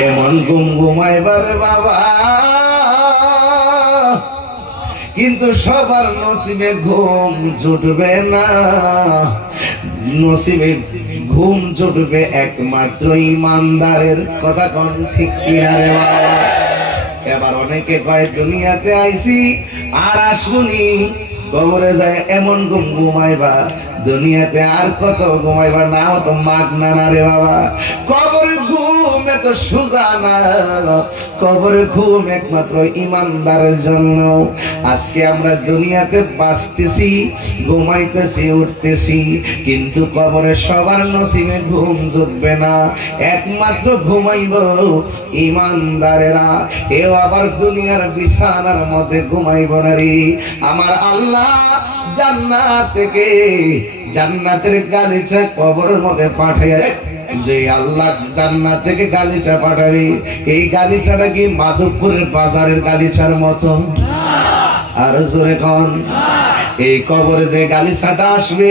এমন ঘুম ঘুমাইবার বাবা, কিন্তু সবার নসিবে ঘুম জুটবে না। নসিবে ঘুম জুটবে একমাত্র ইমানদারের। কথা কোন ঠিক কিনা রে বাবা? এবার অনেকে কয় দুনিয়াতে আইছি আর আসুনি, কবরে যায় এমন ঘুম ঘুমাইবা, দুনিয়াতে আর কত ঘুমাইবা, নাও তো মাগনা না রে বাবা। কবরের ঘুম এত সোজা না, কবরের ঘুম একমাত্র ইমানদারের জন্য। আজকে আমরা দুনিয়াতে বাঁচতেছি, ঘুমাইতেছি, উঠতেছি, কিন্তু কবরে সবার নসিবে ঘুম জুটবে না, একমাত্র ঘুমাইব ইমানদারেরা। এও আবার দুনিয়ার বিছানার মধ্যে ঘুমাইব না রে। আমার আল্লাহ জান্নাত থেকে জান্নাতের গালিচা কবরের মধ্যে পাঠায়। যে আল্লাহ জান্নাত থেকে গালিচা পাঠাবে, এই গালিচাটা কি মাধবপুরের বাজারের গালিচার মতো? আর জোরে কোন? এই কবরে যে গালিচাটা আসবে,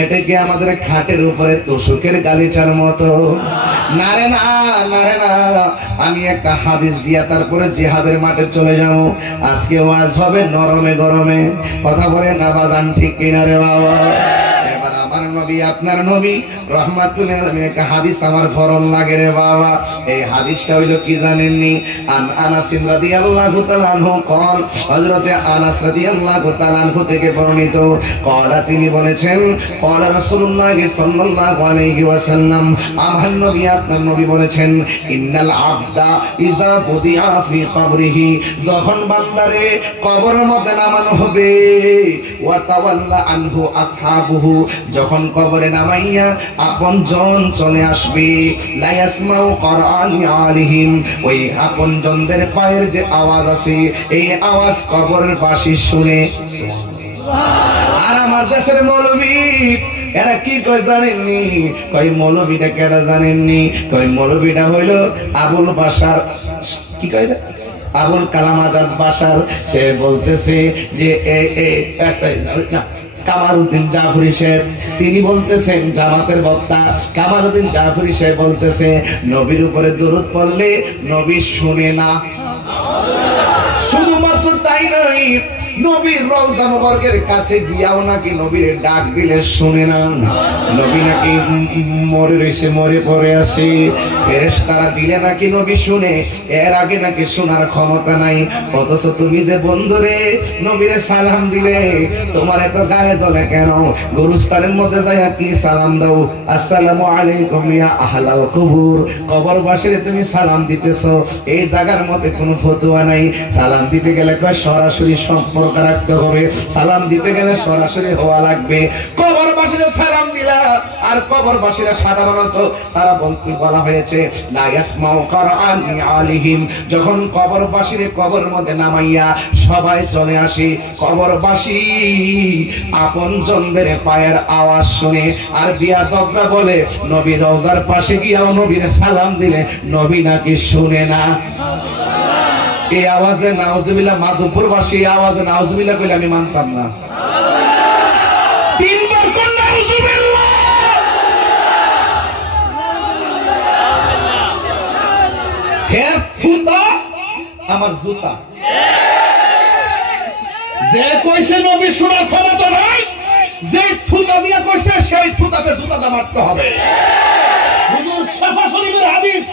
এটা কি আমাদের খাটের উপরে তোষকের গালিচার মতো? না রে না, না রে না। আমি একটা হাদিস দিয়া তারপরে জিহাদের মাঠে চলে যাবো। আজকে ওয়াজ হবে নরমে গরমে। কথা বলে না বাজান, ঠিক কিনা রে বাবা? এবার আমার নবী, আপনার নবী রহমাতুল্লাহ আলাইহি একটা হাদিস আমার ফরন লাগে রে বাবা। এই হাদিসটা হইলো কি জানেননি? আনাস রাদিয়াল্লাহু তাআলা আনহু قال, হযরত আনাস রাদিয়াল্লাহু তাআলা আনহু থেকে বর্ণিত, قال তিনি বলেছেন, قال রাসূলুল্লাহ সাল্লাল্লাহু আলাইহি ওয়াসাল্লাম, আমার নবী, আপনার নবী বলেছেন, ইন্নাল আবদা ইযা বুদিআ ফি কবরিহি, যখন বান্দারে কবরের মধ্যে নামানো হবে, ওয়া তাওয়াল্লা আনহু আসহাবুহু, যখন কবরে নামাইয়া আপনজন চলে আসবে, লা ইয়াসমাউ কুরআনি আলাইহিম, ওই আপনজনদের পায়ের যে আওয়াজ আছে, এই আওয়াজ কবরের পাশে শুনে। আর আমার দেশের মৌলবী এরা কি কয় জানেননি? কয় মৌলবীটা কেডা জানেননি? কয় মৌলবীটা হইল আবুল বাশার, কি কয় এটা, আবুল কালাম আজাদ বাশার। সে বলতেছে যে না, কামারউদ্দিন জাফরি সাহেব, তিনি বলতেছেন, জামাতের বক্তা কামারউদ্দিন জাফরি সাহেব বলতেছে, নবীর উপরে দরুদ পড়লে নবী শুনে না। শুধুমাত্র তাই নয়, নবীর রওজা মুবারকের কাছে গিয়াও নাকি নবীর ডাক দিলে শুনে না। নবী নাকি মরে পড়ে আসে, ফেরেশতারা দিলে নাকি নবী শুনে, এর আগে নাকি শোনার ক্ষমতা নাই। অথচ তুমি যে বন্ধুরে নবীরে সালাম দিলে, তোমার এত গায়ে জ্বলে কেন? গুরুস্থানের মধ্যে যাইয়া কি সালাম দাও? আসসালামু আলাইকুম ইয়া আহলাল কুবুর, কবরবাসীরে তুমি সালাম দিতেছো, এই জায়গার মধ্যে কোনো ফতোয়া নাই। সালাম দিতে গেলে সরাসরি সম্পর্ক রাখতে হবে, সালাম দিতে গেলে সরাসরি হওয়া লাগবে। কবরবাসীরা সালাম দিলা, আর কবরবাসীরা সাধারণত তারা বলা হয়েছে লা ইয়াসমাউ কুরআনি আলাইহিম, যখন কবরবাসীরে কবরের মধ্যে নামাইয়া সবাই চলে আসে, কবরবাসী আপনজনদের পায়ের আওয়াজ শুনে। আর বিয়াদবরা বলে, নবী রওজার পাশে গিয়াও নবীর সালাম দিলে নবী নাকি শুনে না। এই আওয়াজে নাউজুবিল্লাহ, মাধবপুরবাসী এই আওয়াজে নাউজুবিল্লাহ কইলে আমি মানতাম না। তিনবার কোন নাউজুবিল্লাহ। হে থুতা আমার জুতা, যে কইছে নবী শোনার ক্ষমতা নাই, যে থুতা দিয়া কইছে সেই থুতাতে জুতাটা মারতে হবে। হুজুর শাফা শরীফের হাদিস,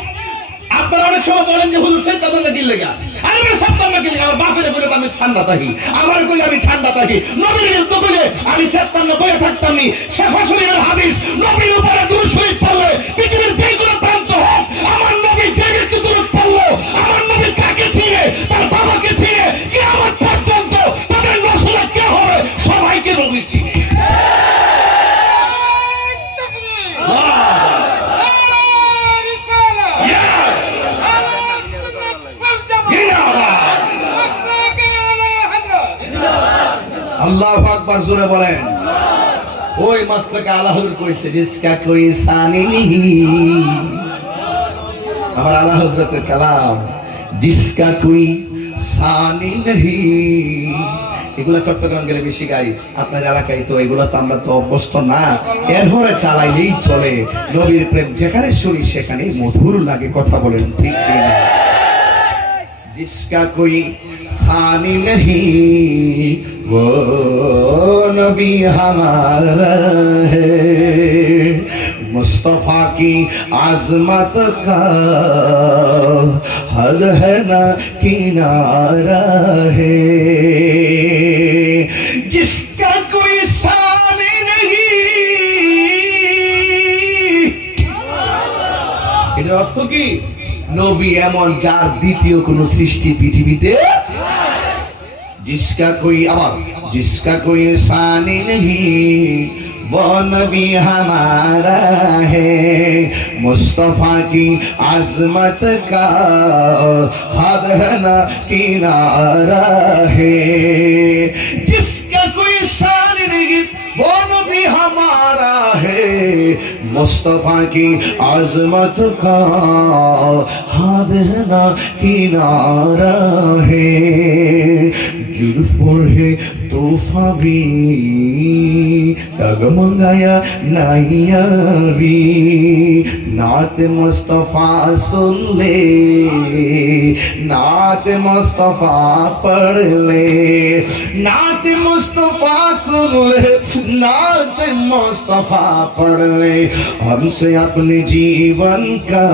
আপনারা অনেক সময় বলেন যে হুজুর সেই তাদের নাকি লেগা, আরে আমি সাবধান নাকি লেগা, আমার বাপের বলে আমি ঠান্ডা থাকি, আমার কইলে আমি ঠান্ডা থাকি, নবীর বিরুদ্ধ কইলে আমি সাবধান বয়ে থাকতাম নি। শাফা শরীফের হাদিস, নবীর উপরে দুরূদ শরীফ পড়লে পৃথিবীর যে কোনো প্রান্ত হোক, আমার নবী যে ব্যক্তি দুরূদ পড়লো, আমার নবী কাকে চিনে, তার বাবাকে চিনে, কিয়ামত পর্যন্ত তাদের নসলে কে হবে, সবাইকে নবী চিনে। আল্লাহু আকবার, জোরে বলেন। ওই মাসলাকে আলা হযরত কইছে, জিসকা কোই সানি নেহি, আমার আলা হযরতের কালাম, জিসকা কোই সানি নেহি, এগুলা চট্টগ্রাম গেলে বেশি গাই, আপনার এলাকায় তো এগুলা তো আমরা তো অভ্যস্ত না, এরপরে চালাইলেই চলে। নবীর প্রেম যেখানে শুনি সেখানেই মধুর লাগে, কথা বলেন ঠিক কিনা? जिसका कोई सानी नहीं वो नबी हमारा है, मुस्तफा की आजमत का हद है ना किनारा है, जिसका कोई सानी नहीं। এটার অর্থ কি? নবী এমন যার দ্বিতীয় কোন সৃষ্টি পৃথিবীতে, जिसका कोई आवाज, जिसका कोई सानी नहीं वो नबी हमारा है, मुस्तफा की आजमत का हद है ना किनारा है, जिसका कोई सानी नहीं वो नबी हमारा है, मुस्तफा की आजमत का हद है ना किनारा है, जुल्फ है तोहफा भी डगमगाया नाइया भी, नात मुस्तफा सुन ले, नात मुस्तफा पढ़ ले, नात मुस्तफा सुन ले, नात मुस्तफा पढ़ ले, हमसे अपने जीवन का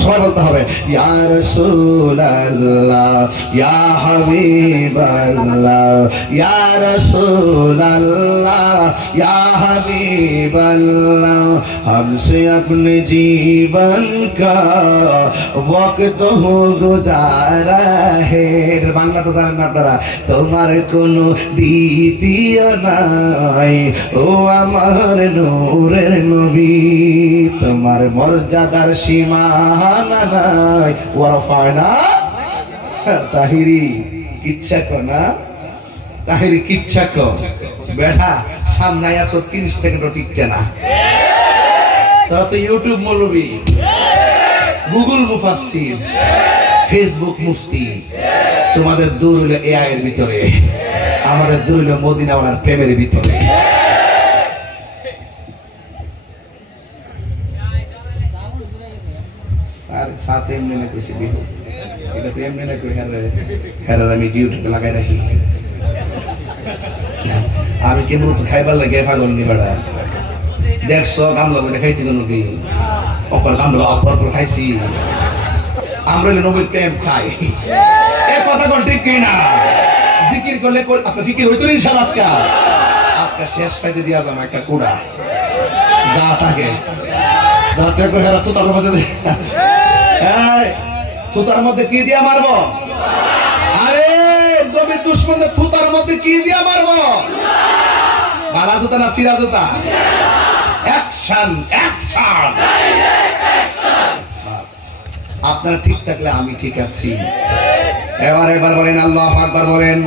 सवाल बोलते হবে, या रसूल अल्लाह या हबीब अल्लाह, या रसूल अल्लाह या हबीब अल्लाह, हमसे अपने जीवन का वक्त हो गुजारा है। বাংলা তো জানেন না আপনারা, তোমার কোনো দ্বিতীয় নাই ও আমার নূরের নবী, তোমার মর্যাদার সীমানা নাই, ওয়ারফানা তাহিরি ইচ্ছা কর না, তাহিরি ইচ্ছা কর বেটা, সামনে এত 30 সেকেন্ডও টিকতে না, তোরা তো ইউটিউব মৌলবী, গুগল মুফাসসির, ফেসবুক মুফতি, তোমাদের দূর হইল এআই এর ভিতরে, আমাদের দূর হইল মদিনাওয়ালার প্রেমের ভিতরে। সাথে এমনি না কইছি বিহু, এটা তো এমনি না কই হেরার আমি ডিউটিতে লাগাই রাখি, আমি কেমন তো খাইবার লাগে পাগল নি বেড়া, দেখছো গামলা বলে খাইছি কোনো কি অকর গামলা অপর পর খাইছি, আমরা নবীর প্রেম খাই, এই কথা কোন ঠিক কিনা? জিকির করলে আজকে জিকির হইতো ইনশাআল্লাহ, আজকে শেষ খাইতে দিয়া যাবো একটা কুড়া যা থাকে, যাতে করে হেরা থুতার মধ্যে, থুতার মধ্যে কি দিয়া মারবো? আরে নবীর দুশমনদের থুতার মধ্যে কি দিয়া মারবো? বালা জুতা না সিরা জুতা? অ্যাকশন অ্যাকশন, আপনারা ঠিক থাকলে আমি ঠিক আছি। এবার বলেন আল্লাহু আকবার বলেন।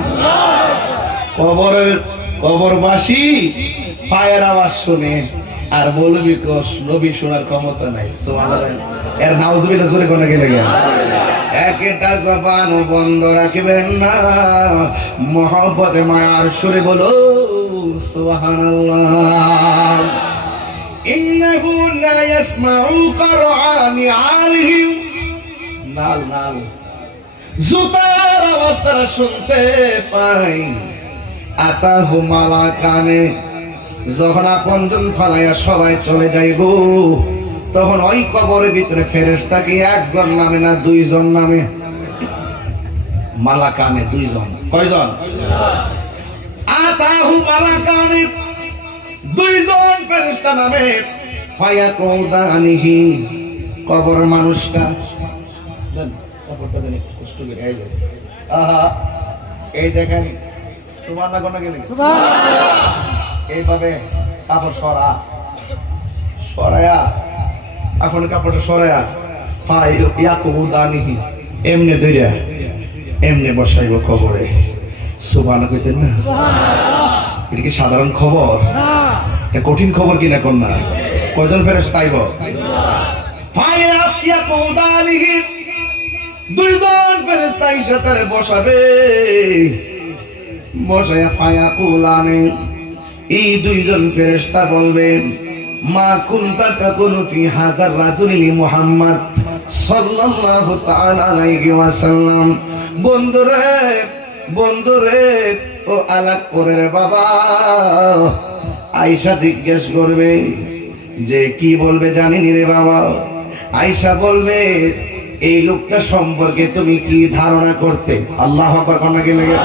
কবরবাসী পায়ের আওয়াজ শুনে আর বলবি নবী শোনার ক্ষমতা নাই, সুবহানাল্লাহ, এর নাউজুবিল্লাহ জোরে কোন গেলে গেল, একটা জবান বন্ধ রাখবেন না, মহব্বতে মায়ার সুরে বলো সুবহানাল্লাহ। ইন্নাহু লা ইয়াসমাউ কুরআনি আলিহিম, নাল নাল জুতার আওয়াজ তারা শুনতে পায়, আতাহু মালাকানে, যখন আপনজন ফালাইয়া সবাই চলে যাইব, তখন ওই কবরের ভিতরে ফেরেশতা কি একজন নামে না দুইজন নামে? মালাকানে দুইজন, কয়জন? আতাহু মালাকানে, দুইজন ফেরেশতা নামে, ফায়াকুদানিহি, কবর মানুষটা দেন, কবরটা দেন কষ্ট করে, এই যে আহা, এই দেখেন সুবহানাল্লাহ কোন গেলে, সুবহানাল্লাহ, এইভাবে কাপড় সরায়া আপন কাপড়টা সরায়া ফায়াকুদানিহি, এমনি ধইরা এমনি বসাইব কবরে, সুবহানাল্লাহ কইতেন না? সুবহানাল্লাহ, এটা কি সাধারণ খবর? এটা কঠিন খবর কিনা কন্যা? কয়জন ফেরেশতা আইব? ফায়াকুদানিহি, দুইজন ফেরেশতা এসে তারে বসাবে, বসায়া ফায়াকুলানে, এই দুইজন ফেরেশতা বলবে মা কুনতা তাকুলু ফি হাযার রাজুলি মুহাম্মদ সাল্লাল্লাহু তাআলা আলাইহি ওয়াসাল্লাম। বন্ধুরে বন্ধুরে, ও আলাকপুরের বাবা, আয়েশা জিজ্ঞেস করবে যে কি বলবে জানিনি রে বাবা। আয়েশা বলবে এই লোকটা সম্পর্কে তুমি কি ধারণা করতে? আল্লাহু আকবার কোন নাকি লাগে।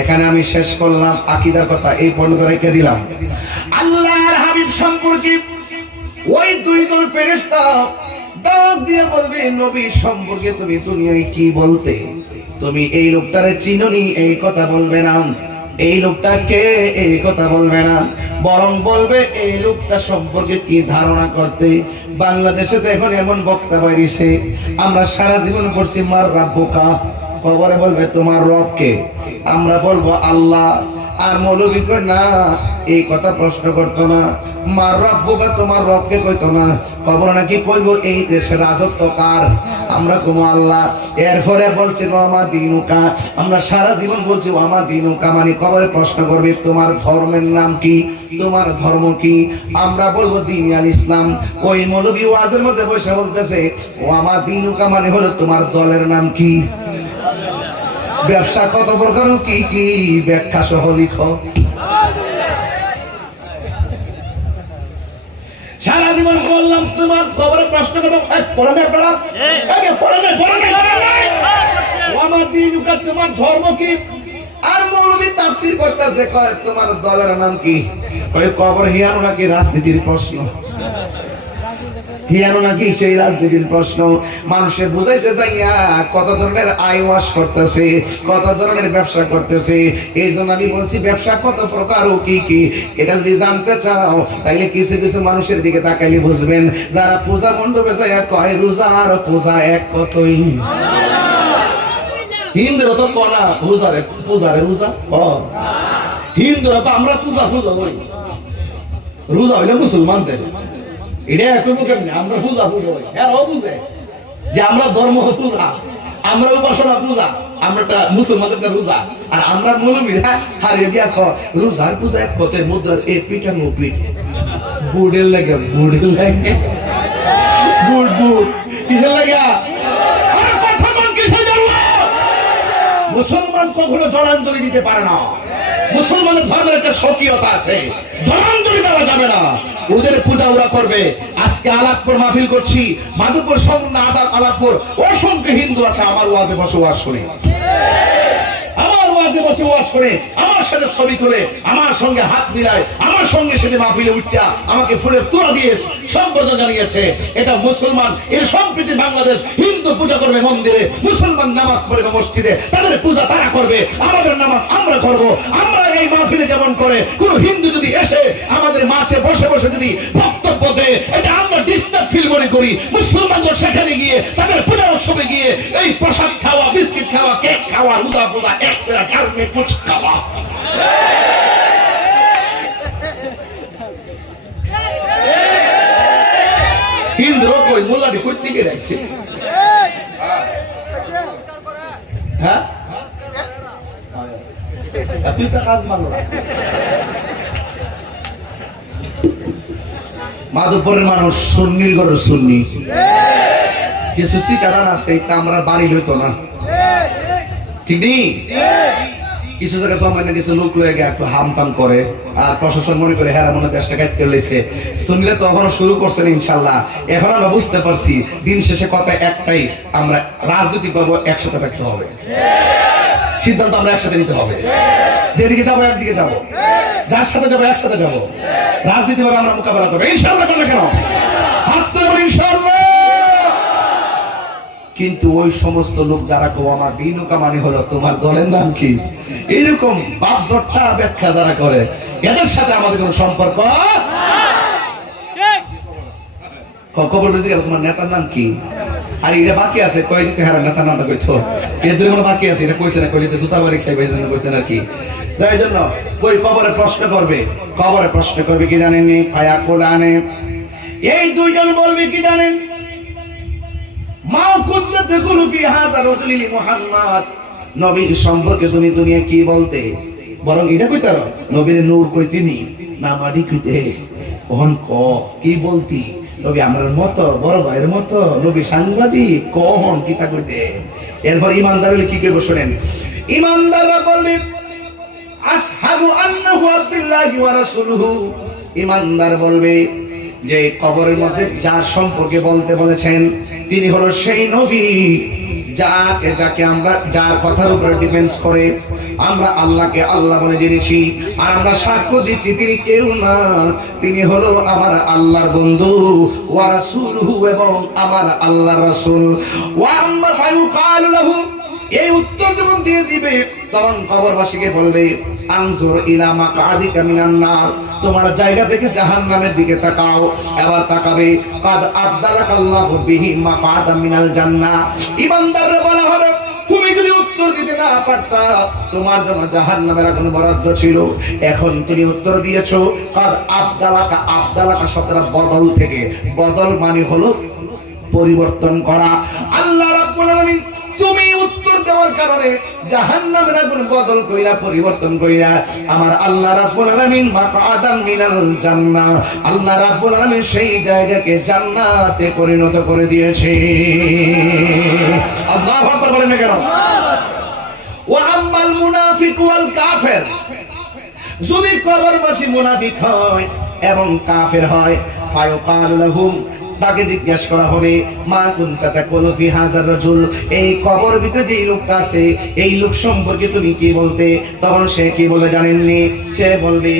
এখানে আমি শেষ করলাম আকীদার কথা, এই পর্যন্ত রেখে দিলাম। আল্লাহর হাবিব সম্পর্কে ওই দুইজন ফেরেশতা ডাক দিয়ে বলবে নবী সম্পর্কে তুমি দুনিয়ায় কি বলতে? তুমি এই লোকটারে চিনোনি এই কথা বলবে না, এই লোকটা কে এই কথা বলবে না, বরং বলবে এই লোকটা সম্পর্কে কি ধারণা করতে। বাংলাদেশে তো এখন এমন বক্তা বাইরেছে, আমরা সারা জীবন পড়ছি মার রাব্বুকা, কবরে বলবে তোমার রব কে, আমরা বলবো আল্লাহ। আর মৌলবী কই না, এই কথা প্রশ্ন করতো না, মার রাব্বুকা তোমার রবকে কইতো না, কবর নাকি কইবো এই দেশের রাজত্ব কার, আমরা কমো আল্লাহ। এরপরে বলছে ওয়ামা দিনুকা, আমরা সারা জীবন বলছি ওয়ামা দিনুকা, মানে কবরে প্রশ্ন করবে তোমার ধর্মের নাম কি, তোমার ধর্ম কি, আমরা বলবো দ্বীন আল ইসলাম। ওই মৌলবী ওয়াজের মধ্যে বসে বলতেছে ওয়ামা দিনুকা মানে হলো তোমার দলের নাম কি। ব্যবসা কত প্রকার কি কি ব্যাখ্যা সহ লিখো। সারা জীবন বললাম তোমার কবরে প্রশ্ন করবো, আমার দিনুকা তোমার ধর্ম কি। আর মৌলবী তাফসীর করতেছে কয় তোমার দলের নাম কি, কয় কবর হিয়ানো নাকি রাজনীতির প্রশ্ন, হিয়ানো নাকি সেই রাজনীতির প্রশ্ন। মানুষে বুঝাইতে যাইয়া কত ধরনের আইওয়াশ করতেছে, কত ধরনের ব্যবসা করতেছে। এই জন্য আমি বলছি ব্যবসা কত প্রকার ও কি কি, এটা যদি জানতে চাও তাইলে কিছু কিছু মানুষের দিকে তাকাইলে বুঝবেন, যারা পূজা মণ্ডপে যাইয়া কয় রোজা আর পূজা এক কতই। হিন্দুরা তো কনা পূজারে পূজারে রোজা হিন্দুরা তো আমরা পূজা পূজা করি, রোজা হইলে মুসলমানদের এটা করবো কেমনি, আমরা পূজা পূজা করি, এরাও বুঝে যে আমরা ধর্ম পূজা, আমরা উপাসনা পূজা, আমরা মুসলমানদের রোজা। আর আমরা মৌলবীরা হারিয়ে গিয়া রোজার পূজা এক পথে মুদ্রার এই পিঠা মুপিট বুড়ের লাগে, বুড়ের লাগে বুড় বুড় কিসের লাগে। মুসলমান কখনো জলাঞ্জলি দিতে পারে না, মুসলমানের ধর্মের একটা স্বকীয়তা আছে, জলাঞ্জলি দেওয়া যাবে না, ওদের পূজা ওরা করবে। আজকে আলাদপুর মাহফিল করছি, মাধবপুর সম্বন্ধে আলাদপুর অসংখ্য হিন্দু আছে আমার ওয়াজে বসে ওয়াজ শুনে, আমার ওয়াজে বসে ওয়াজ শুনে, আমার সাথে ছবি তুলে, আমার সঙ্গে হাত মিলায়, আমার সঙ্গে সেদিন মাহফিলে উঠা আমাকে ফুলের তোড়া দিয়ে সম্বোধন জানিয়েছে। এটা মুসলমান, এর সম্প্রীতি বাংলাদেশ। হিন্দু পূজা করবে মন্দিরে, মুসলমান নামাজ পড়বে মসজিদে, তাদের পূজা তারা করবে, আমাদের নামাজ আমরা করব। আমরা এই মাহফিলে যেমন করে কোন হিন্দু যদি এসে আমাদের মাসে বসে বসে যদি বক্তব্য দেয়, এটা আমরা ডিস্টার্ব ফিল মনে করি। মুসলমানদের সেখানে গিয়ে তাদের পূজা উৎসবে গিয়ে এই প্রসাদ খাওয়া, বিস্কিট খাওয়া, কেক খাওয়া, রুদা পোদা এক কারণে কুচ খাওয়া, হিন্দু কই মোল্লাটি করতে গিয়ে রাখছে। হ্যাঁ তুই তো কাজ মানো। মাধবপুরের মানুষ সুন্নির ঘরের সুন্নি, কিছু চিটাদান আছে তা আমরা বাড়ি লইতো না, ঠিক নেই। কিছু জায়গায় তো আমার কিছু লোক রয়ে গিয়ে একটু হামতাম করে, আর প্রশাসন মনে করে হ্যাঁ মনে দেশটা কাজ করে লেছে। সুন্নিরা তো এখনো শুরু করছেন ইনশাল্লাহ। এখন আমরা বুঝতে পারছি দিন শেষে কথা একটাই, আমরা রাজনৈতিক ভাবে একসাথে থাকতে হবে, সিদ্ধান্ত আমরা একসাথে নিতে হবে। যেদিকে যাবো একদিকে যাবো, যার সাথে যাবো একসাথে যাবো, রাজনীতি ভাবে আমরা মোকাবেলা করবো ইনশাআল্লাহ। কেন কেন হাত তুলে ইনশাআল্লাহ। কিন্তু ওই সমস্ত লোক যারা কো আমার দিনুকা মানে হলো তোমার দলের নাম কি, এরকম বাপজট্টা ব্যাখ্যা যারা করে, এদের সাথে আমাদের কোনো সম্পর্ক। কবর বুঝে গেল তোমার নেতার নাম কি, আর এটা বাকি আছে কয়ে দিতে হারা নেতার নামটা কইতো, এর জন্য বাকি আছে, এটা কইছে না কইছে সুতার বাড়ি খাইবে এই জন্য কইছে না কি। তাই জন্য ওই কবরে প্রশ্ন করবে, কবরে প্রশ্ন করবে কি জানেন, ফায়া কোলানে এই দুইজন বলবে কি জানেন, মা কুনতা তাকুলু ফি হাযা রাজুলি মুহাম্মদ নবীর সম্পর্কে তুমি দুনিয়া কি বলতে, বরং এটা কইতে নবীর নূর কইতিনি না মাটি কইতে, কখন ক কি বলতি, নবী আমার মতো বড় ভাইয়ের মতো, নবী সাংবাদিক কখন কিতা কইতে। এরপর ইমানদার কি করবো শোনেন, ইমানদাররা বলবে আশহাদু আন্নাহু আবদুল্লাহি ওয়া রাসূলুহু, ইমানদার বলবে যে কবরের মধ্যে যার সম্পর্কে বলতে বলেছেন তিনি হলো সেই নবী যাকে আমরা যার কথার উপরে ডিপেন্ডস করে আমরা আল্লাহকে আল্লাহ বলে জেনেছি, আর আমরা সাক্ষ্য দিচ্ছি তিনি কেউ না, তিনি হলো আমার আল্লাহর বন্ধু ওয়া রাসূলুহু, এবং আমার আল্লাহর রাসূল। ওয়া আম্মা ফায়ুকালু লাহু, এই উত্তর যখন দিয়ে দিবে তখন কবরবাসীকে বলবে আনজুর ইলা মাকআদিকা মিনান নার, তোমার জায়গা থেকে জাহান্নামের দিকে তাকাও। এবার তাকাবে কাদ আবদালাকাল্লাহু বিহি মাকআদাম মিনাল জান্নাহ, ইমানদাররা বলা হবে তুমি যদি উত্তর দিতে না পারতা তোমার জন্য জাহান্নামের আগুন বরাদ্দ ছিল, এখন তুমি উত্তর দিয়েছো কাদ আবদালাকা, আবদালাকা শব্দটা বদল থেকে, বদল মানে হলো পরিবর্তন করা। আল্লাহ রাব্বুল আলামিন তুমি উত্তর দেওয়ার কারণে জাহান্নামের আগুন বদল কইরা পরিবর্তন কইরা আমার আল্লাহ রাব্বুল আলামিন মাকআদাম মিনাল জান্নাহ, আল্লাহ রাব্বুল আলামিন সেই জায়গাকে জান্নাতে পরিণত করে দিয়েছে। আল্লাহু আকবার বলেন না কেন? ওয়া আম্মাল মুনাফিক ওয়াল কাফির, যদি কবরবাসী মুনাফিক হয় এবং কাফের হয় ফায়ুকালু লাহুম, তাকে জিজ্ঞাসা করা হবে মা কুনতা তাকুলু ফি হাযার রাজুল, এই কবরের ভিতরে যে লোকটা আছে এই লোক সম্পর্কে তুমি কি বলতে, তখন সে কি বলে জানেননি, সে বলবে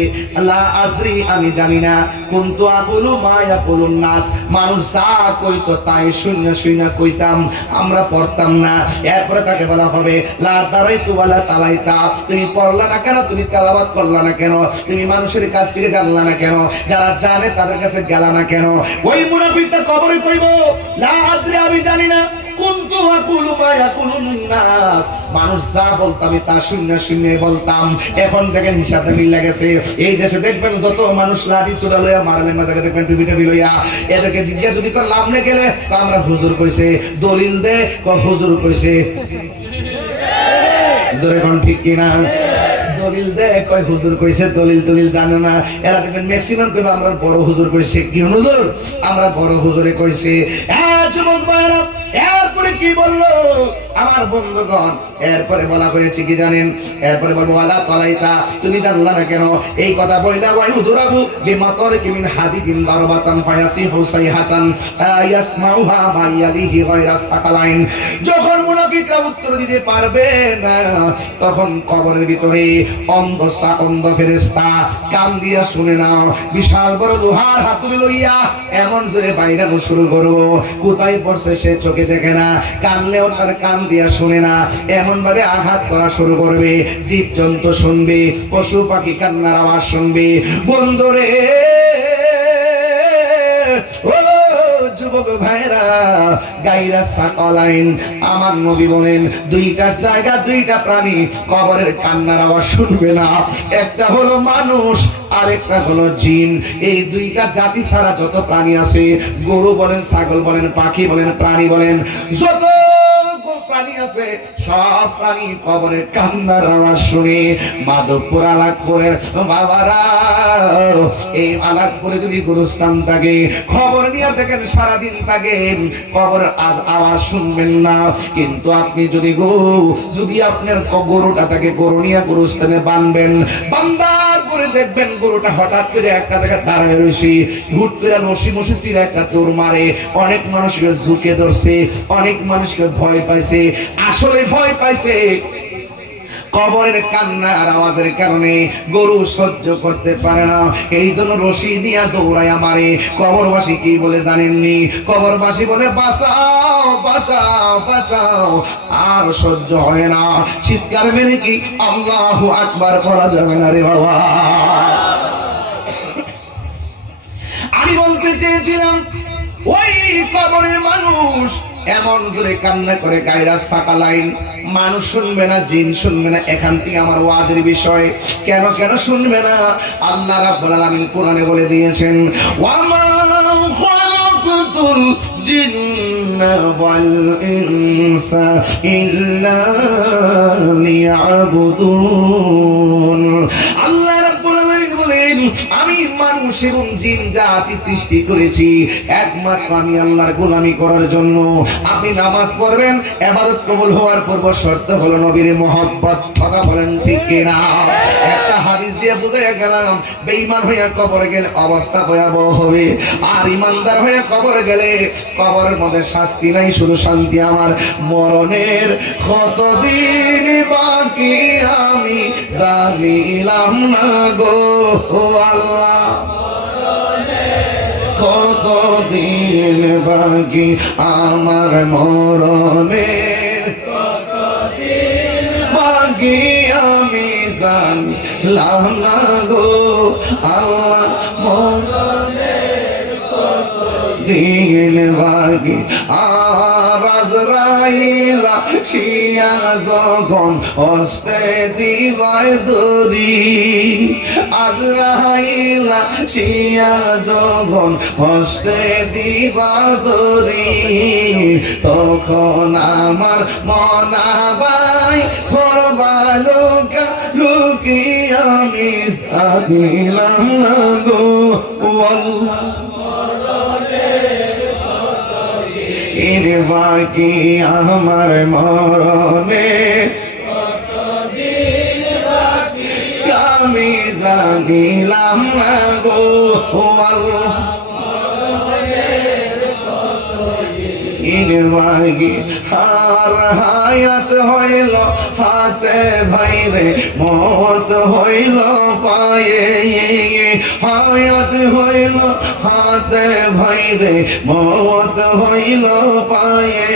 লা আদরি, আমি জানি না, কুনতু আকুলু মা ইয়াকুলুন নাস, মানুষ যা কইতো তাই শুনে শুনে কইতাম, আমরা পড়তাম না। এরপরে তাকে বলা হবে লা দারাইতু ওয়ালা তালাইতা, তুমি পড়লা না কেন, তুমি তেলাওয়াত করলা না কেন, তুমি মানুষের কাছ থেকে জানলা না কেন, যারা জানে তাদের কাছে গেলা না কেন। ওই মুনাফিকটা কবরে কইবো লা আদরি, আমি জানি না, কুনতু আকুলু মা ইয়াকুলুন নাস, মানুষ যা বলতো আমি তা শুনে শুনে বলতাম। এখন দেখেন হিসাবটা মিলে গেছে। এই দেশে দেখবেন যত মানুষ লাঠি চূড়া লইয়া মারালে মাঝে দেখবেন টুপি টুপি লইয়া, এদেরকে জিজ্ঞাসা যদি করে লাভ নে গেলে আমরা হুজুর কইছে, দলিল দে হুজুর কইছে, জোরে কোন ঠিক কিনা, দলিল দে কয় হুজুর কইছে, দলিল দলিল জানে না। এরা দেখবেন ম্যাক্সিমাম কইবে আমরা বড় হুজুর কইছে, কি হুজুর আমরা বড় হুজুরে কইছে। যুবক ভাইরা এরপরে কি বললো আমার বন্ধুগণ, এরপরে বলা হয়েছে কি জানেন, এরপরে বলবো ওয়ালা তালাইতা, তুমি জানলা না কেন, এই কথা বইলা ওয়াই উদরাবু বিমাতরিকি মিন হাদিদিন দারবাতান ফায়াসিহু সাইহাতান ইয়াসমাউহা মাইয়ালিহি গায়রা সাকালাইন। যখন মুনাফিকরা উত্তর দিতে পারবে না তখন কবরের ভিতরে অন্ধ ফেরেশতা কান দিয়া শুনে না, বিশাল বড় লোহার হাতুড়ি লইয়া এমন জোরে বাইরানো শুরু করবো, কোথায় পড়ছে সে চোখে দেখে না, কানলেও তার কান দিয়া শুনে না, এমন ভাবে আঘাত করা শুরু করবে, জীবজন্তু শুনবে, পশু পাখি কান্নার আওয়াজ শুনবে। বন্ধুরে ও যুবক ভাইরা গায়রা সাকালাইন, আমার নবী বলেন দুইটা জায়গা দুইটা প্রাণী কবরের কান্নার আওয়াজ শুনবে না, একটা হলো মানুষ আরেকটা হলো জিন। এই দুইটা জাতি ছাড়া যত প্রাণী আছে, গরু বলেন, ছাগল বলেন, পাখি বলেন, প্রাণী বলেন, যত প্রাণী আছে সব প্রাণী কবরের কান্নার আওয়াজ শুনে। মাধবপুর আলাকপুরের বাবারা, এই আলাকপুরে যদি গুরুস্থান থাকে খবর নিয়ে দেখেন সারাদিন থাকেন, কবরের আওয়াজ শুনবেন না। কিন্তু আপনি যদি আপনার গরুটা থাকে, গরু নিয়ে গুরুস্থানে বানবেন, বান্দার করে দেখবেন গরুটা হঠাৎ করে একটা জায়গায় দাঁড়ায় রয়েছে, হুট করে নসি মসি চিরে একটা দৌড় মারে, অনেক মানুষকে ঝুঁকে ধরছে, অনেক মানুষকে ভয় পাইছে, আসলে ভয় পাইছে কবরের কান্নার আওয়াজের কারণে। গরু সহ্য করতে পারে না, এই জন্য রশি দিয়া দৌড়াইয়া মারে। কবরবাসী কি বলে জানেননি? কবরবাসী বলে বাঁচাও বাঁচাও বাঁচাও, আর সহ্য হয় না, চিৎকার মেরে কি আল্লাহু আকবার পড়া যাবে না রে বাবা। আমি বলতে চেয়েছিলাম ওই কবরের মানুষ এমন জোরে কান্না করে গায়রা সাকালাইন, মানুষ শুনবে না, জিন শুনবে না। এখান থেকে আমার ওয়াজের বিষয়, কেন কেন শুনবে না? আল্লাহ রাব্বুল আলামিন কোরআনে বলে দিয়েছেন ওয়া মা খালাকু খালাকতুল জিন্না ওয়াল ইনসা ইল্লা লিয়াবুদুন। আল্লাহ রাব্বুল আলামিন বলেন, আমি মানুষ এবং জিন জাতি সৃষ্টি করেছি একমাত্র আমি আল্লাহর গোলামি করার জন্য। আপনি নামাজ পড়বেন, ইবাদত কবুল হওয়ার পূর্ব শর্ত হলো নবীর মুহাব্বত। কথা বলেন ঠিক কিনা? একটা হাদিস দিয়ে বুঝাইয়া গেলাম, বেঈমান হইয়া কবরে গেলে অবস্থা ভয়াবহ হবে, আর ইমানদার হয়ে কবরে গেলে কবরের মধ্যে শাস্তি নাই, শুধু শান্তি। আমার মরণের কতদিন বাকি আমি জানিলাম না গো আল্লাহ, কতদিন বাকি আমার মরণের বাকি আমি জানিলাম না গো আল্লাহ, মরণের দিন বাকি। আর আজরাইল শিয়া যখন হস্তে দিবায় দড়ি, আজরাইল শিয়া যখন হস্তে দিবা দড়ি, তখন আমার মনাবাই করবা লোকা লুকি আমি জানিলাম না গো আল্লাহ, এর বাকি আমার মরণে আমি জানিলাম না গো আল্লাহ, এর বাকি। আর হায়াত হইল হাতে ভাইরে, মত হইল পায়ে, হায়াত হইল হাতে ভাইরে, মত হইল পায়ে।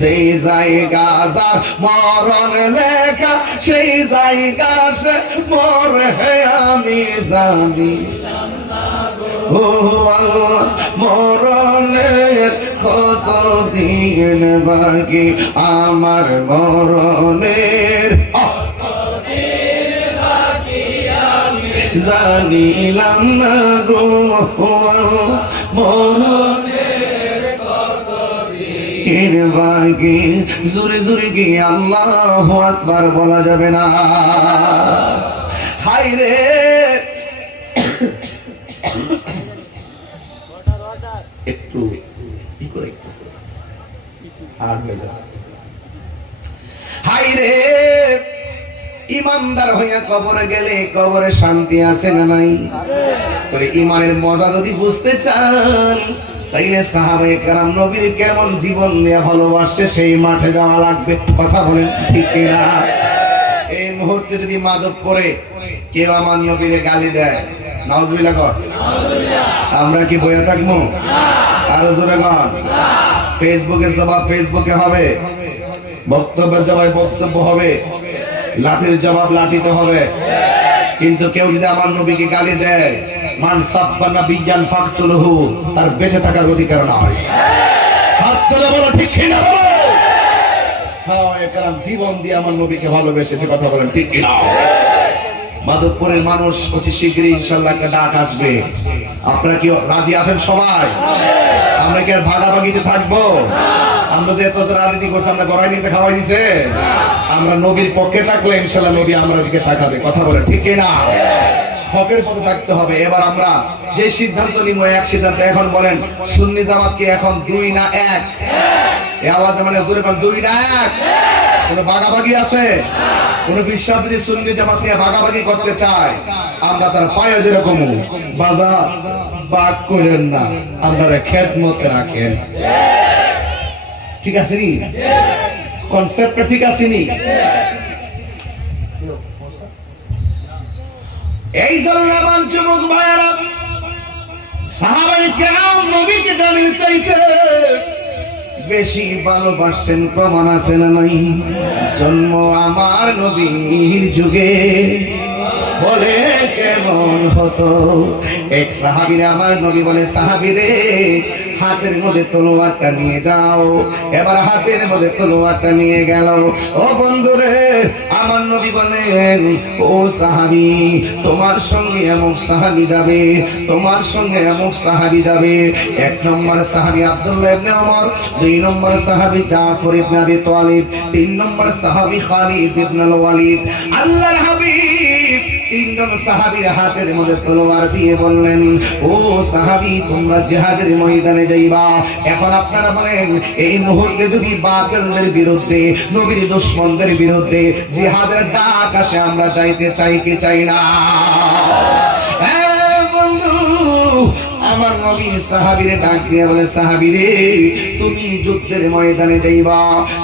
যেই জায়গা যার মরণ লেখা, সেই জায়গা সে মরে আমি জানি ও আল্লাহ, মরণের কতদিন বাকি আমার মরণের জানিলাম না গো আল্লাহ, মরণের কতদিন বাকি। জোরে জোরে কি আল্লাহু আকবার বলা যাবে না? হায় রে, একটু হায় রে, ইমানদার হইয়া কবরে গেলে কবরে শান্তি আছে না নাই? তবে ইমানের মজা যদি বুঝতে চান, তাইলে সাহাবায়ে কেরাম নবীর কেমন জীবন দিয়ে ভালোবাসছে সেই মাঠে যাওয়া লাগবে। কথা বলেন ঠিক কিনা? এই মুহূর্তে যদি মাদক করে কেউ আমার নবীরে গালি দেয়, নাউজুবিল্লাহ কর, আমরা কি বইয়া থাকবো? আরো জোরে কর। ফেসবুকের জবাব ফেসবুকে হবে, বক্তব্যের জবাব বক্তব্য হবে, লাঠির জবাব লাঠিতে হবে। কিন্তু কেউ যদি আমার নবীকে গালি দেয়, মান সাব্বা নাবিয়ান ফাকতুলহু, তার বেঁচে থাকার অধিকার নাই। হাত তুলে বলো ঠিক কিনা? বলো সাহাবায়ে কেরাম জীবন দিয়ে আমার নবীকে ভালোবেসেছে। কথা বলেন ঠিক কিনা? মাধবপুরের মানুষ অতি শীঘ্রই ইনশাআল্লাহ একটা ডাক আসবে। আপনারা কি রাজি আছেন সবাই? আমরা কি আর ভাগাভাগিতে থাকবো? আমরা যে এত রাজনীতি করছি, আমরা গড়াই নিতে খাওয়াই দিছে। আমরা নবীর পক্ষে থাকলে ইনশাআল্লাহ নবী আমরা দিকে তাকাবে। কথা বলে ঠিক কিনা? হকের পথে থাকতে হবে। এবার আমরা যে সিদ্ধান্ত নিব এক সিদ্ধান্ত। এখন বলেন, সুন্নি জামাত কি এখন 2 না 1? এই আওয়াজে মানে জোরে কোন 2 না 1? কোন ভাগাভাগি আছে? কোন বিশ্বাস যদি সুন্নি জামাত নিয়ে ভাগাভাগি করতে চায়, আমরা তার পায়ে যেরকম বাজার বাগ করেন না, আপনারা খেদমত রাখেন। ঠিক আছে নি? কনসেপ্টটা ঠিক আছে নি? এই জন্য আমার যুবক ভাইয়েরা, সাহাবায়ে কেরাম নবীকে জানিয়ে চাইতে বেশি ভালোবাসেন প্রমাণ আছে না নাই? জন্ম আমার নবীর যুগে, বলে কে কেমন হতো। এক সাহাবীরে আমার নবী বলে, সাহাবীরে হাতের মধ্যে তলোয়ারটা নিয়ে যাও। এবার হাতের মধ্যে তলোয়ারটা নিয়ে গেল। ও বন্ধুরে, আমার নবী বলেন, ও সাহাবী, তোমার সঙ্গে অমুক সাহাবী যাবে, তোমার সঙ্গে অমুক সাহাবী যাবে। এক নম্বর সাহাবী আব্দুল্লাহ ইবনে ওমর, দুই নম্বর সাহাবী জাফর ইবনে আবি তালিব, তিন নম্বর সাহাবী খালিদ ইবনে ওয়ালিদ। আল্লাহর হাবিব তিনজন সাহাবীর হাতের মধ্যে তলোয়ার দিয়ে বললেন, ও সাহাবী, তোমরা জিহাদের ময়দানে যাইবা। এখন আপনারা বলেন, এই মুহূর্তে যদি বাতিলদের বিরুদ্ধে, নবীর দুশমনদের বিরুদ্ধে জিহাদের ডাক আসে, আমরা যাইতে চাই কি চাই না? বন্ধু, আমার নবী সাহাবীরে ডাক দিয়ে বলে, সাহাবীরে, তুমি যুদ্ধের ময়দানে যাইবা।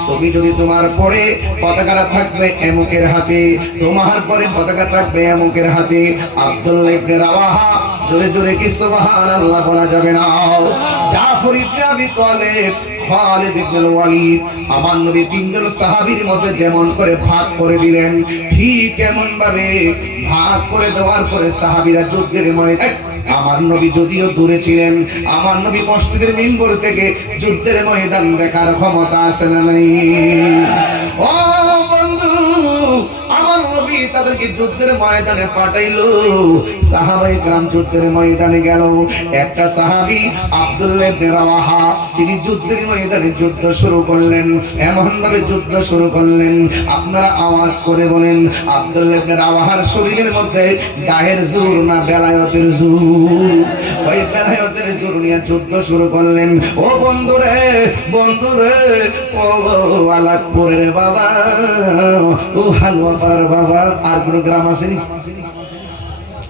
তুমি যদি তোমার পরে পতাকাটা থাকবে এমুকের হাতে, তোমার পরে পতাকা থাকবে এমুকের হাতে। আব্দুল্লাহ ইবনে রাওয়াহা, জোরে জোরে কি সুবহানাল্লাহ বলা যাবে না? জাফর ইবনে আবি তালিব, খালিদ ইবনে ওয়ালিদ, আমার নবী তিনজন সাহাবীর মধ্যে যেমন করে ভাগ করে দিলেন, ঠিক এমন ভাবে ভাগ করে দেওয়ার পরে সাহাবীরা যুদ্ধের ময়দানে, আমার নবী যদিও দূরে ছিলেন, আমার নবী মসজিদের মিম্বর থেকে যুদ্ধের ময়দান দেখার ক্ষমতা আছে না নাই? ও বন্ধু, আমার নবী তাদেরকে যুদ্ধের ময়দানে পাঠাইলো। সাহাবায়ে কেরাম যুদ্ধের ময়দানে গেল। একটা সাহাবী আব্দুল্লাহ ইবনে রাওয়াহা, তিনি যুদ্ধের ময়দানে যুদ্ধ শুরু করলেন। এমন ভাবে যুদ্ধ শুরু করলেন, আপনারা আওয়াজ করে বলেন, আব্দুল্লাহ ইবনে রাওয়াহার শরীরের মধ্যে গায়ের জোর না বেলায়েতের জোর? ওই বেলায়েতের জোর নিয়ে যুদ্ধ শুরু করলেন। ও বন্ধুরে, বন্ধুরে, ও আলাকপুরের বাবা, ও হালুয়াপাড়ার বাবা, আর কোন গ্রাম আছে?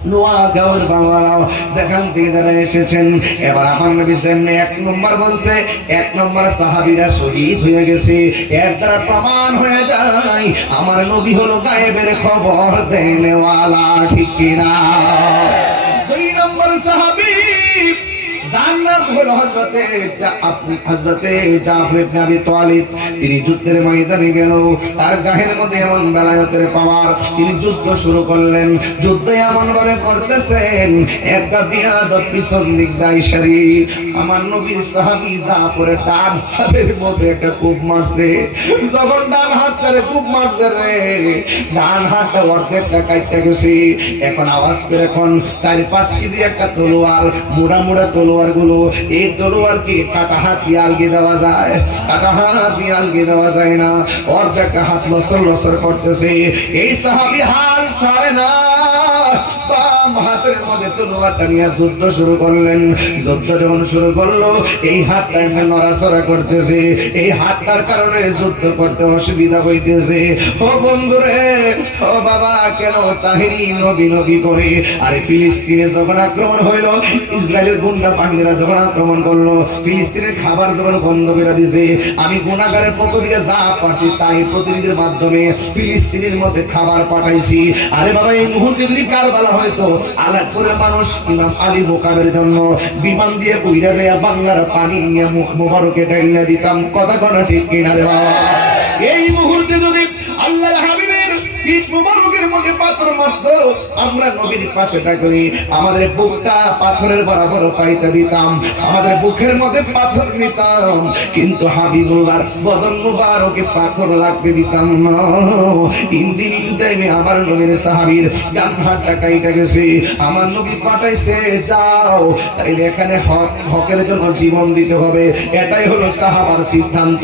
নোয়াগাঁওয়ের বাবারাও, যেখান থেকে যারা এসেছেন, এবার আমার নবী যেমনি এক নম্বর বলছে, এক নম্বর সাহাবীরা শহীদ হয়ে গেছে, এর দ্বারা প্রমাণ হয়ে যায় আমার নবী হলো গায়েবের খবর দেনেওয়ালা, ঠিক কিনা? দুই নম্বর সাহাবী জান্নাত হলো হযরতে জাফর ইবনে আবি তালিব। তিনি যুদ্ধের ময়দানে গেল, তার গায়ের মধ্যে এমন বেলায়েতের পাওয়ার, তিনি যুদ্ধ শুরু করলেন। যুদ্ধ এমন ভাবে করতেছেন, একটা বিয়াদব পিছন দিক দাইশারি আমার নবীর সাহাবী জাফরের ডান হাতের মধ্যে একটা কূপ মারছে। যখন ডান হাতটারে কূপ মারছে রে, ডান হাতটা অর্ধেকটা কাটতে গেছে। এখন আওয়াজ করে, এখন 4-5 কেজি একটা তলোয়ার, মোড়া মোড়া তলোয়ার গুলো, এই তলোয়ার কি কাটা হাত দিয়ে আলগে দেওয়া যায়? কাটা হাত দিয়ে আলগে দেওয়া যায় না। অর্ধেক হাত লসর লসর করতেছে। এই সাহাবী হাল ছাড়ে না, বাম হাতের মধ্যে তলোয়ারটা নিয়ে যুদ্ধ শুরু করলেন। যুদ্ধ যখন শুরু করলো, এই হাতটা এমনি নড়াচড়া করতেছে। এই হাতটার কারণে যুদ্ধ করতে অসুবিধা হইতেছে। ও বন্ধুরে, ও বাবা, কেন তাহিরি নবী নবী করে? আরে ফিলিস্তিনে যখন আক্রমণ হইল, ইসরায়েলের গুন্ডা বাহিনীরা যখন আক্রমণ করলো, ফিলিস্তিনের খাবার যখন বন্ধ করে দিয়েছে, আমি গুনাহগারের পক্ষ থেকে যা পারছি তাই প্রতিনিধির মাধ্যমে ফিলিস্তিনের মধ্যে খাবার পাঠাইছি। আরে বাবা, এই মুহূর্তে যদি কারবালা হয়তো, আলাদপুরের মানুষ ইমাম আলী মোকাবের জন্য বিমান দিয়ে উইরা যায় বাংলার পানি নিয়ে মুখ মোবারকে ডাইলা দিতাম। কথা কথা ঠিক কিনা রে বাবা? এই মুহূর্তে যদি আল্লাহর হাবিবের পিঠ মোবারকের মধ্যে পাথর মারতো, আমরা নবীর পাশে থাকলে আমাদের বুকটা পাথরের বরাবর পাইতে দিতাম, আমাদের বুকের মধ্যে পাথর নিতাম, কিন্তু হাবিবুল্লাহর বদন মুবারকে পাথর লাগতে দিতাম না। ইন টাইমে আমার নবীর সাহাবীর ডান হাতটা কাইটা গেছে, আমার নবী পাঠাইছে, যাও, তাইলে এখানে হকের জন্য জীবন দিতে হবে, এটাই হলো সাহাবার সিদ্ধান্ত।